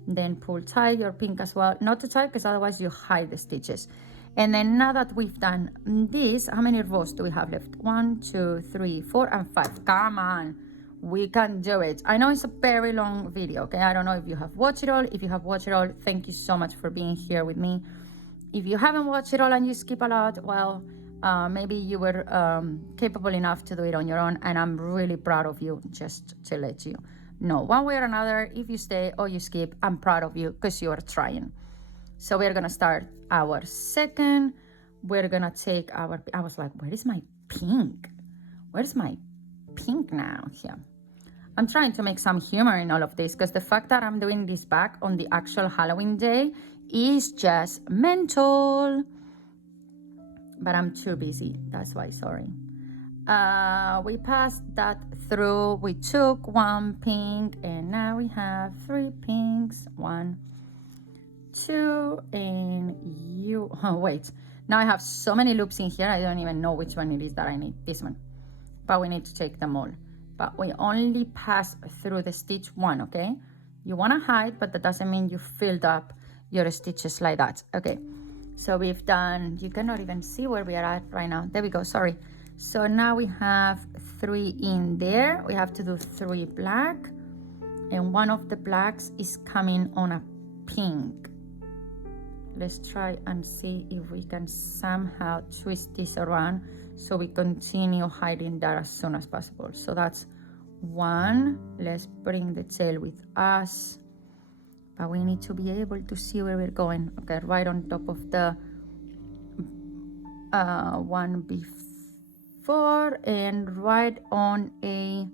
then pull tie your pink as well, not too tight because otherwise you hide the stitches. And then now that we've done this, how many rows do we have left? 1, 2, 3, 4, and 5. Come on, we can do it. I know it's a very long video, okay? I don't know if you have watched it all. If you have watched it all, thank you so much for being here with me. If you haven't watched it all and you skip a lot, well, maybe you were capable enough to do it on your own, and I'm really proud of you, just to let you know. One way or another, if you stay or you skip, I'm proud of you because you are trying. So we're gonna start our second. We're gonna take our, I was like, where is my pink? Where's my pink now? Here. I'm trying to make some humor in all of this because the fact that I'm doing this back on the actual Halloween day is just mental. But I'm too busy, that's why, sorry. We passed that through. We took one pink and now we have 3 pinks. 1, 2, and you, oh wait, now I have so many loops in here I don't even know which one it is that I need. This one, but we need to take them all. But we only pass through the stitch 1, okay? You want to hide, but that doesn't mean you filled up your stitches like that. Okay, so we've done, you cannot even see where we are at right now. There we go, sorry. So now we have 3 in there. We have to do 3 black, and one of the blacks is coming on a pink. Let's try and see if we can somehow twist this around so we continue hiding that as soon as possible. So that's 1. Let's bring the tail with us, but we need to be able to see where we're going. Okay, right on top of the one before, and right on a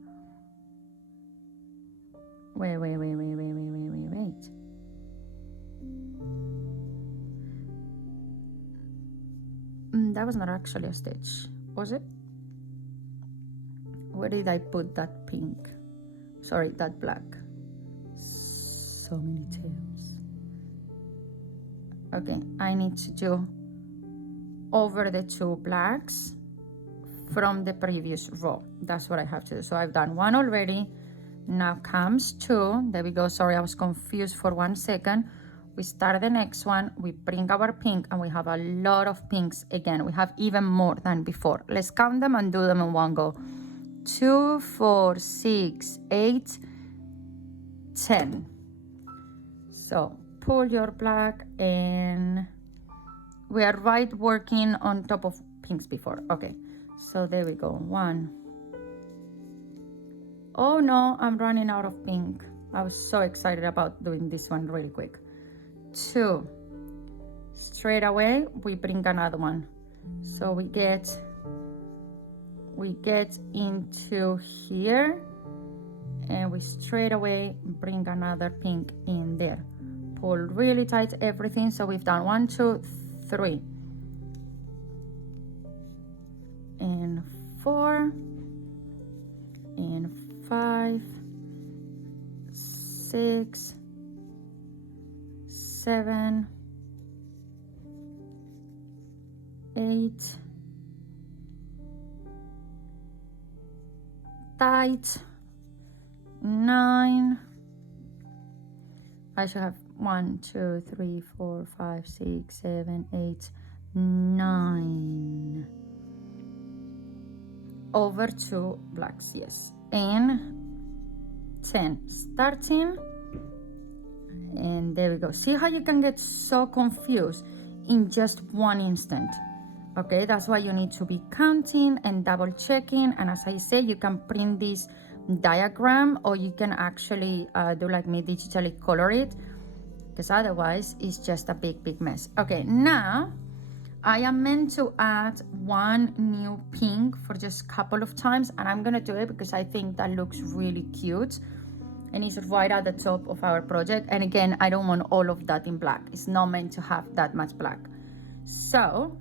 wait. That was not actually a stitch, was it? Where did I put that pink? Sorry, that black. So many tails. Okay, I need to do over the 2 blacks from the previous row. That's what I have to do. So I've done 1 already. Now comes 2. There we go. Sorry, I was confused for 1 second. We start the next one, we bring our pink, and we have a lot of pinks again. We have even more than before. Let's count them and do them in one go. 2, 4, 6, 8, 10. So pull your black, and we are right working on top of pinks before. Okay, so there we go. 1. Oh no, I'm running out of pink. I was so excited about doing this one really quick. 2. Straight away we bring another one, so we get into here, and we straight away bring another pink in there. Pull really tight everything. So we've done 1, 2, 3, and 4, and 5, 6, 7, 8, tight, 9. I should have 1, 2, 3, 4, 5, 6, 7, 8, 9. Over 2 blacks, yes, and 10 starting. And there we go. See how you can get so confused in just 1 instant? Okay, that's why you need to be counting and double checking. And as I say, you can print this diagram, or you can actually do like me, digitally color it, because otherwise it's just a big mess. Okay, now I am meant to add 1 new pink for just a couple of times, and I'm gonna do it because I think that looks really cute. And it's right at the top of our project. And again, I don't want all of that in black. It's not meant to have that much black. So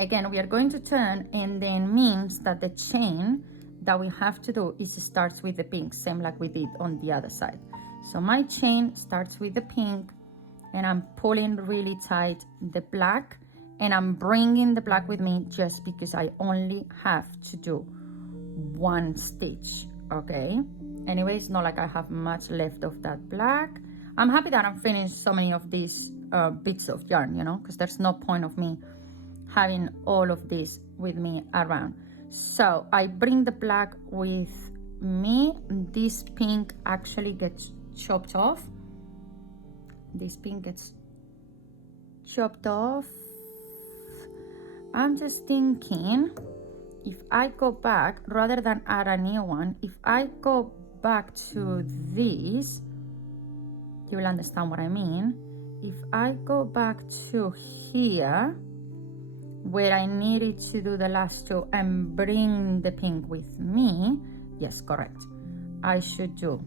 Again, we are going to turn, and then means that the chain that we have to do is starts with the pink, same like we did on the other side. So my chain starts with the pink, and I'm pulling really tight the black, and I'm bringing the black with me just because I only have to do one stitch, okay? Anyway, it's not like I have much left of that black. I'm happy that I'm finished so many of these bits of yarn, you know, because there's no point of me having all of this with me around. So I bring the black with me. This pink actually gets chopped off. This pink gets chopped off. I'm just thinking, if I go back, rather than add a new one, if I go back to this, you will understand what I mean. If I go back to here, where I needed to do the last two and bring the pink with me, yes, correct, I should do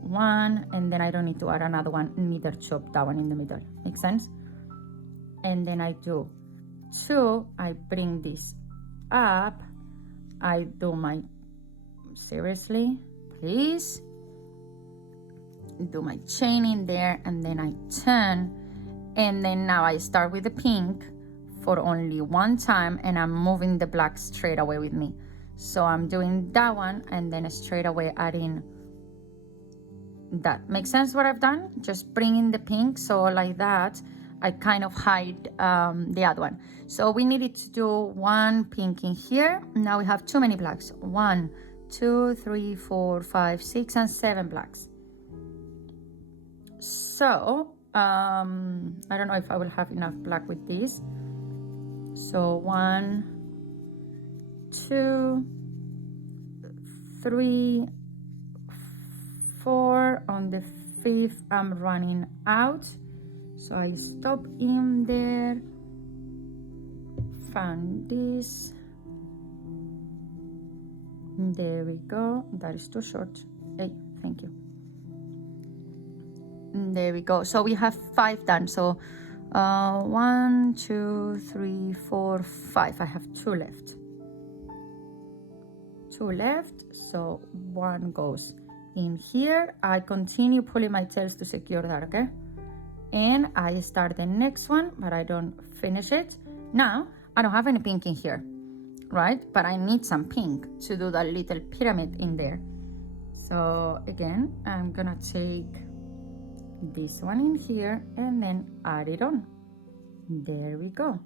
one, and then I don't need to add another one, neither chop that one in the middle. Make sense? And then I do two, I bring this up, I do my, seriously, please, do my chain in there, and then I turn, and then now I start with the pink for only one time, and I'm moving the black straight away with me. So I'm doing that one, and then straight away adding that. Makes sense what I've done? Just bringing the pink, so like that I kind of hide the other one. So we needed to do one pink in here. Now we have too many blacks. 1, 2, 3, 4, 5, 6, and 7 blacks. So I don't know if I will have enough black with this. So 1, 2, 3, 4. On the 5th I'm running out, so I stop in there, found this, there we go. That is too short. Hey, thank you. There we go. So we have 5 done. So 1, 2, 3, 4, 5. I have 2 left. 2 left. So 1 goes in here. I continue pulling my tails to secure that, okay? And I start the next one, but I don't finish it. Now I don't have any pink in here, right? But I need some pink to do that little pyramid in there. So again, I'm gonna take this one in here and then add it on. There we go.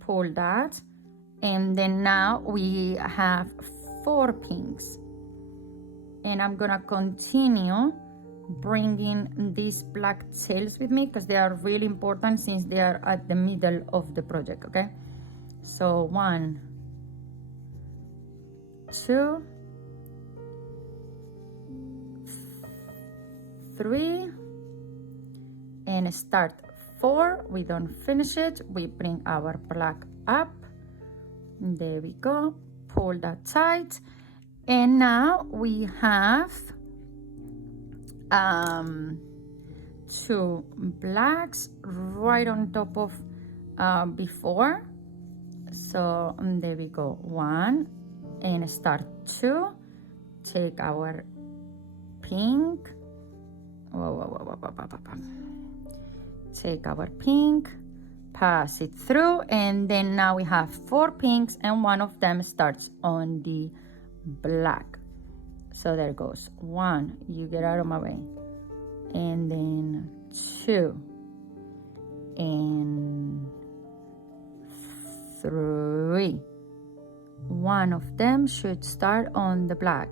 Pull that, and then now we have 4 pinks, and I'm gonna continue bringing these black tails with me because they are really important since they are at the middle of the project, okay? So 1, 2, 3, and start 4. We don't finish it. We bring our black up. There we go. Pull that tight, and now we have 2 blacks right on top of before. So there we go. 1, and start 2. Take our pink. Take our pink, pass it through, and then now we have 4 pinks, and one of them starts on the black. So there goes 1, you get out of my way, and then 2, and 3. One of them should start on the black,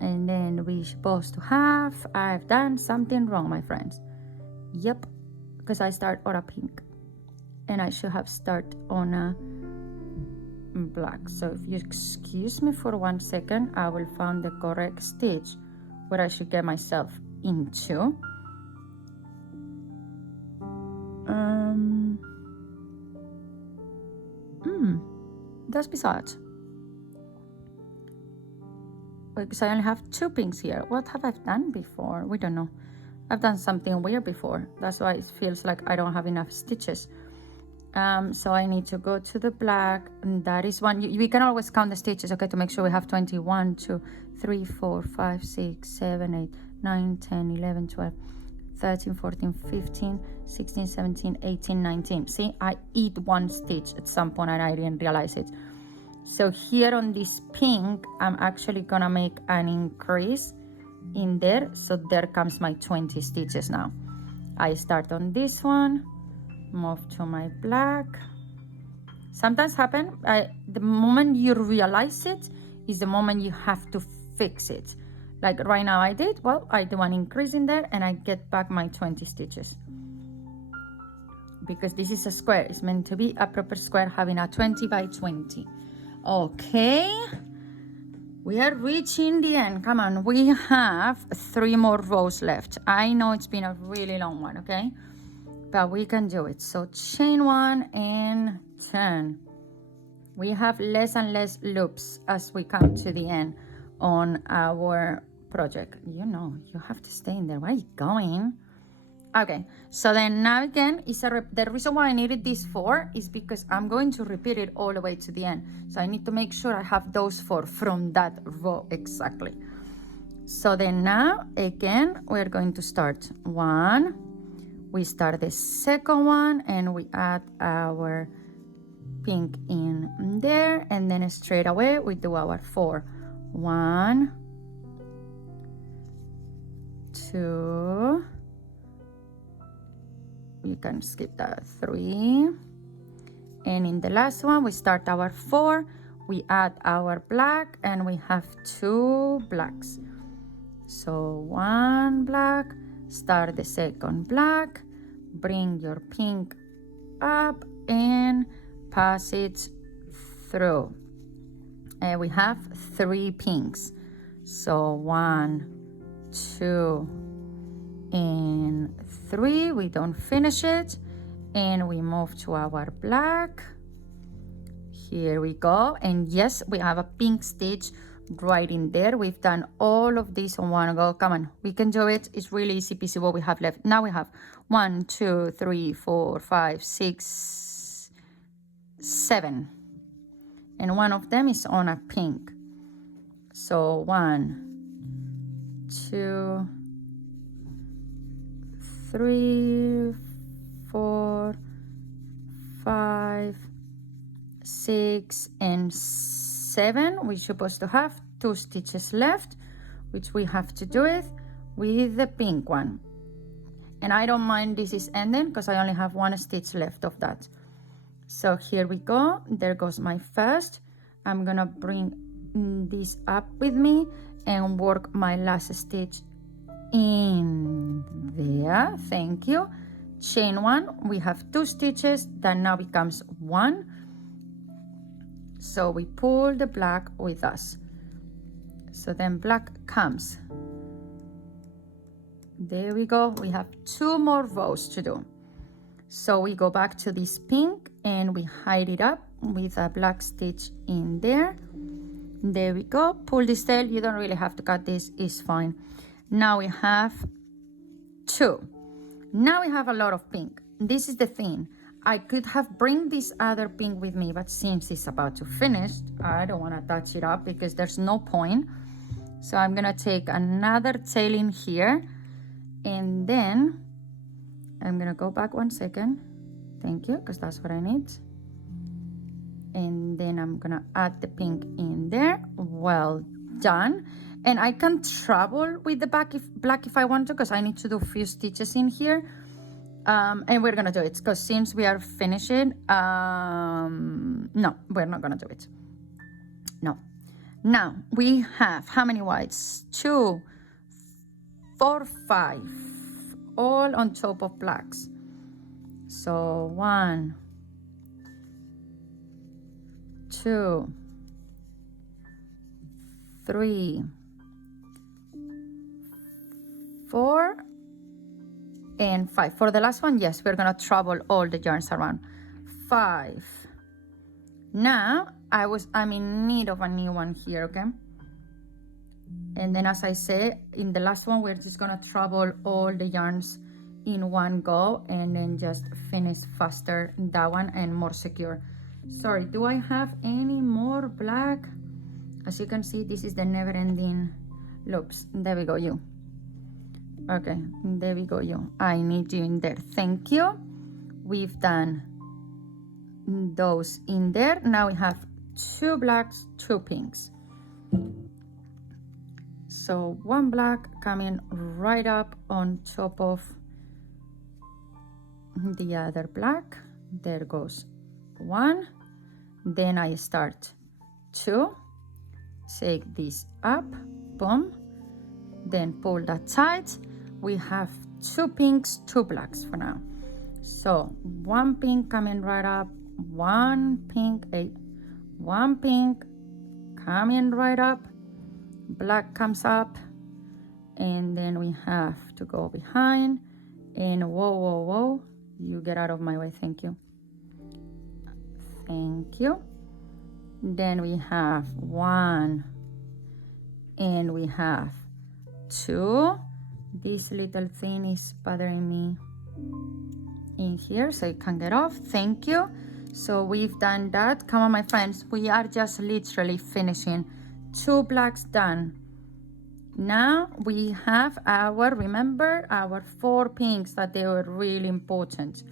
and then we're supposed to have, I've done something wrong, my friends. Yep, because I start on a pink, and I should have start on a black. So if you excuse me for 1 second, I will find the correct stitch where I should get myself into. That's bizarre. Wait, because I only have 2 pinks here. What have I done before? We don't know. I've done something weird before. That's why it feels like I don't have enough stitches. So I need to go to the black, and that is one. We can always count the stitches, okay, to make sure we have 21, 2, 3, 4, 5, 6, 7, 8, 9, 10, 11, 12, 13, 14, 15, 16, 17, 18, 19. See, I eat one stitch at some point and I didn't realize it. So here on this pink, I'm actually gonna make an increase in there. So there comes my 20 stitches now. I start on this one, move to my black. Sometimes happen, the moment you realize it is the moment you have to fix it. Like right now I did, well, I do an increase in there and I get back my 20 stitches. Because this is a square, it's meant to be a proper square having a 20 by 20. Okay, we are reaching the end. Come on, we have 3 more rows left. I know it's been a really long one, okay? But we can do it. So chain 1 and turn. We have less and less loops as we come to the end on our project. You know, you have to stay in there. Where are you going? Okay, so then now again, the reason why I needed this 4 is because I'm going to repeat it all the way to the end. So I need to make sure I have those 4 from that row exactly. So then now again, we're going to start 1. We start the second one and we add our pink in there, and then straight away we do our 4. 1, 2, you can skip that, 3, and in the last one we start our 4, we add our black, and we have 2 blacks. So 1 black, start the second black, bring your pink up and pass it through, and we have 3 pinks. So 1, 2, and 3. We don't finish it, and we move to our black. Here we go, and yes, we have a pink stitch right in there. We've done all of this on one go. Come on, we can do it. It's really easy peasy what we have left. Now we have 1, 2, 3, 4, 5, 6, 7, and one of them is on a pink. So 1, 2, 3, 4, 5, 6, and 7. We're supposed to have 2 stitches left, which we have to do it with the pink one. And I don't mind this is ending because I only have 1 stitch left of that. So here we go. There goes my first. I'm gonna bring this up with me and work my last stitch in there. Thank you. Chain 1. We have 2 stitches. That now becomes 1. So we pull the black with us. So then black comes. There we go. We have 2 more rows to do. So we go back to this pink and we hide it up with a black stitch in there. There we go. Pull this tail. You don't really have to cut this. It's fine. Now we have 2. Now we have a lot of pink. This is the thing. I could have bring this other pink with me, but since it's about to finish, I don't want to touch it up because there's no point. So I'm gonna take another tail in here, and then I'm gonna go back 1 second. Thank you, because that's what I need. And then I'm gonna add the pink in there. Well done. And I can travel with the black if I want to, because I need to do a few stitches in here. And we're gonna do it because since we are finishing, no, we're not gonna do it. No. Now we have how many whites? 2, 4, 5, all on top of blacks. So 1, 2, 3, 4, and 5. For the last one, yes, we're gonna travel all the yarns around. 5. Now I'm in need of a new one here, okay? And then as I say, in the last one, we're just gonna travel all the yarns in one go and then just finish faster that one and more secure. Sorry, do I have any more black? As you can see, this is the never-ending loops. There we go, you. Okay, there we go, you. I need you in there. Thank you. We've done those in there. Now we have 2 blacks, 2 pinks. So 1 black coming right up on top of the other black. There goes 1. Then I start 2. Take this up, boom. Then pull that tight. We have 2 pinks, 2 blacks for now. So 1 pink coming right up, 1 pink, 1 pink coming right up, black comes up, and then we have to go behind, and whoa, you get out of my way, thank you. Thank you. Then we have 1, and we have 2. This little thing is bothering me in here, so it can get off. Thank you. So we've done that. Come on, my friends, we are just literally finishing. 2 blacks done. Now we have our, remember, our 4 pinks that they were really important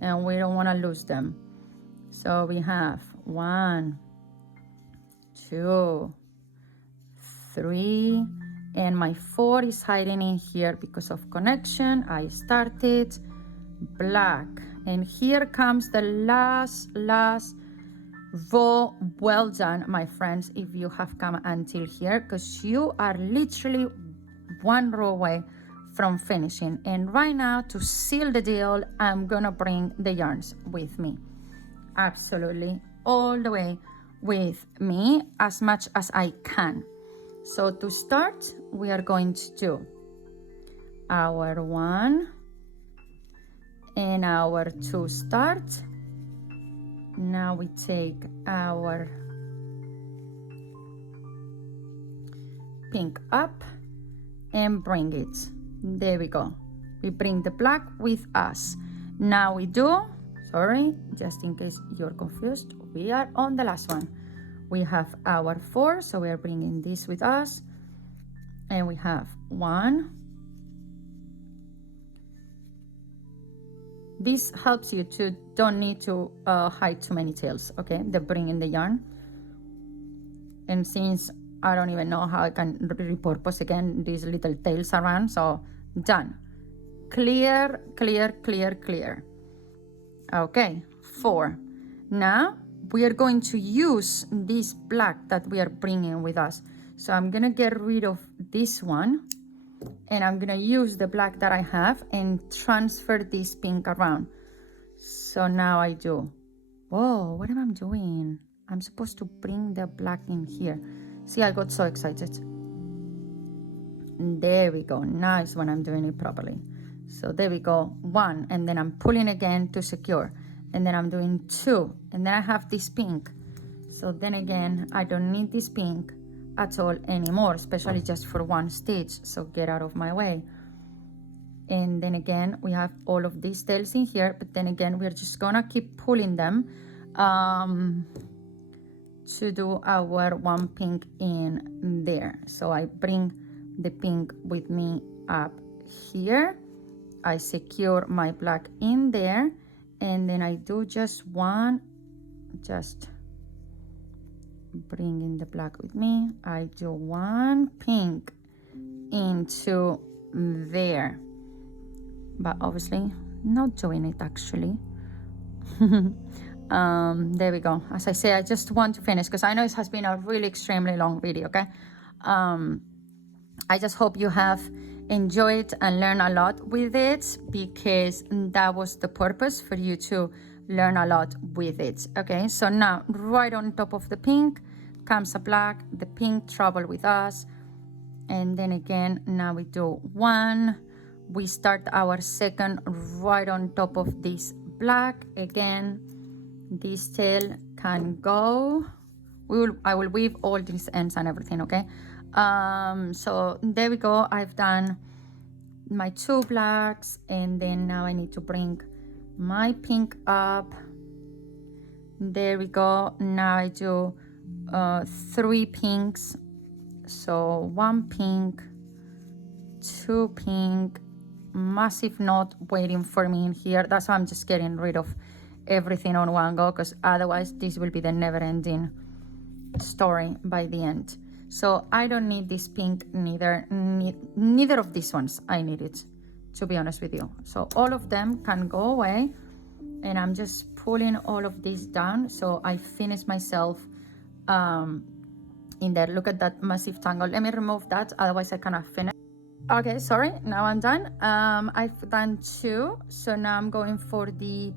and we don't want to lose them. So we have 1, 2, 3, and my 4 is hiding in here because of connection. I started black, and here comes the last row. Well done, my friends, if you have come until here, because you are literally 1 row away from finishing. And right now, to seal the deal, I'm gonna bring the yarns with me, absolutely all the way with me, as much as I can. So to start, we are going to do our 1 and our 2 start. Now we take our pink up and bring it. There we go. We bring the black with us. Now we do, sorry, just in case you're confused, we are on the last one. We have our 4, so we are bringing this with us, and we have 1. This helps you to don't need to hide too many tails, okay? The bringing the yarn. And since I don't even know how I can repurpose again these little tails around, so done. Clear. Okay, 4. Now we are going to use this black that we are bringing with us. So I'm gonna get rid of this one, and I'm gonna use the black that I have and transfer this pink around. So now I do, whoa, what am I doing? I'm supposed to bring the black in here. See, I got so excited. There we go. Now is when I'm doing it properly. So there we go, 1, and then I'm pulling again to secure, and then I'm doing 2, and then I have this pink. So then again, I don't need this pink at all anymore, especially just for 1 stitch, so get out of my way. And then again, we have all of these tails in here, but then again, we're just gonna keep pulling them to do our 1 pink in there. So I bring the pink with me up here, I secure my black in there, and then I do just 1, just bring in the black with me. I do 1 pink into there, but obviously not doing it actually. There we go. As I say, I just want to finish because I know it has been a really extremely long video, okay? I just hope you have enjoyed and learned a lot with it, because that was the purpose, for you to learn a lot with it. Okay, so now right on top of the pink comes a black, the pink travel with us, and then again, now we do 1, we start our 2nd right on top of this black. Again, this tail can go, I will weave all these ends and everything, okay? So there we go. I've done my 2 blacks, and then now I need to bring my pink up. There we go. Now I do 3 pinks. So 1 pink, 2 pink, massive knot waiting for me in here. That's why I'm just getting rid of everything on one go, because otherwise this will be the never-ending story by the end. So I don't need this pink, neither of these ones I need it, to be honest with you. So all of them can go away, and I'm just pulling all of this down so I finish myself in there. Look at that massive tangle. Let me remove that, otherwise I cannot finish. Okay, sorry, now I'm done. I've done 2, so now I'm going for the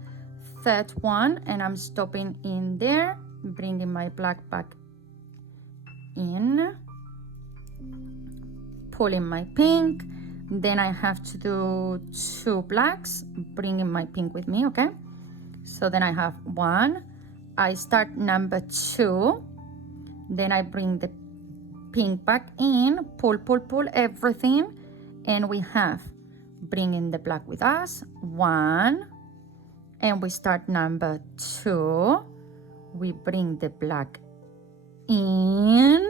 3rd one, and I'm stopping in there, bringing my black back in, pulling my pink, then I have to do 2 blacks, bringing my pink with me. Okay, so then I have 1, I start number 2, then I bring the pink back in, pull everything, and we have bringing the black with us, 1, and we start number 2, we bring the black in,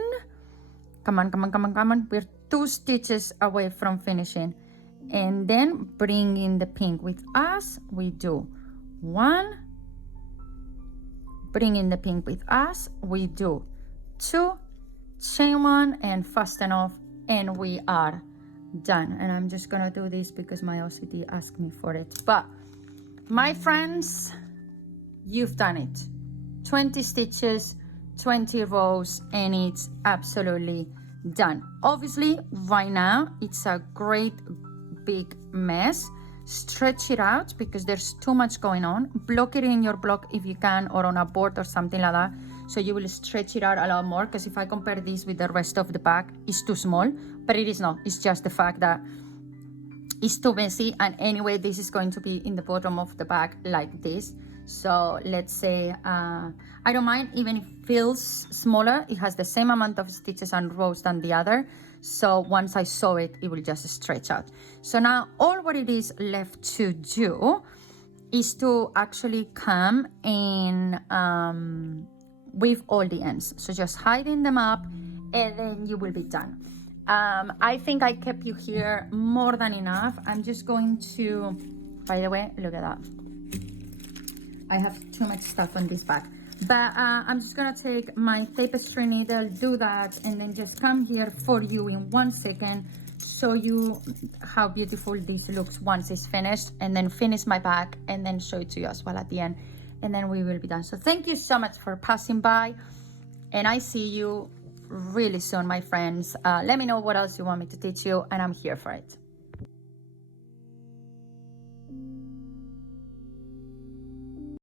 come on, we're 2 stitches away from finishing, and then bring in the pink with us, we do 1, bring in the pink with us, we do 2, chain 1, and fasten off, and we are done. And I'm just gonna do this because my OCD asked me for it. But my friends, you've done it. 20 stitches, 20 rows, and it's absolutely done. Obviously right now it's a great big mess. Stretch it out because there's too much going on. Block it in your block if you can, or on a board or something like that, so you will stretch it out a lot more. Because if I compare this with the rest of the bag, it's too small, but it is not. It's just the fact that it's too messy. And anyway, this is going to be in the bottom of the bag like this. So let's say I don't mind even if it feels smaller. It has the same amount of stitches and rows than the other. So once I sew it, it will just stretch out. So now all what it is left to do is to actually come in with all the ends. So just hiding them up, and then you will be done. I think I kept you here more than enough. I'm just going to, by the way, look at that. I have too much stuff on this bag. But I'm just gonna take my tapestry needle, do that, and then just come here for you in 1 second, show you how beautiful this looks once it's finished, and then finish my bag, and then show it to you as well at the end, and then we will be done. So thank you so much for passing by, and I see you really soon, my friends. Let me know what else you want me to teach you, and I'm here for it.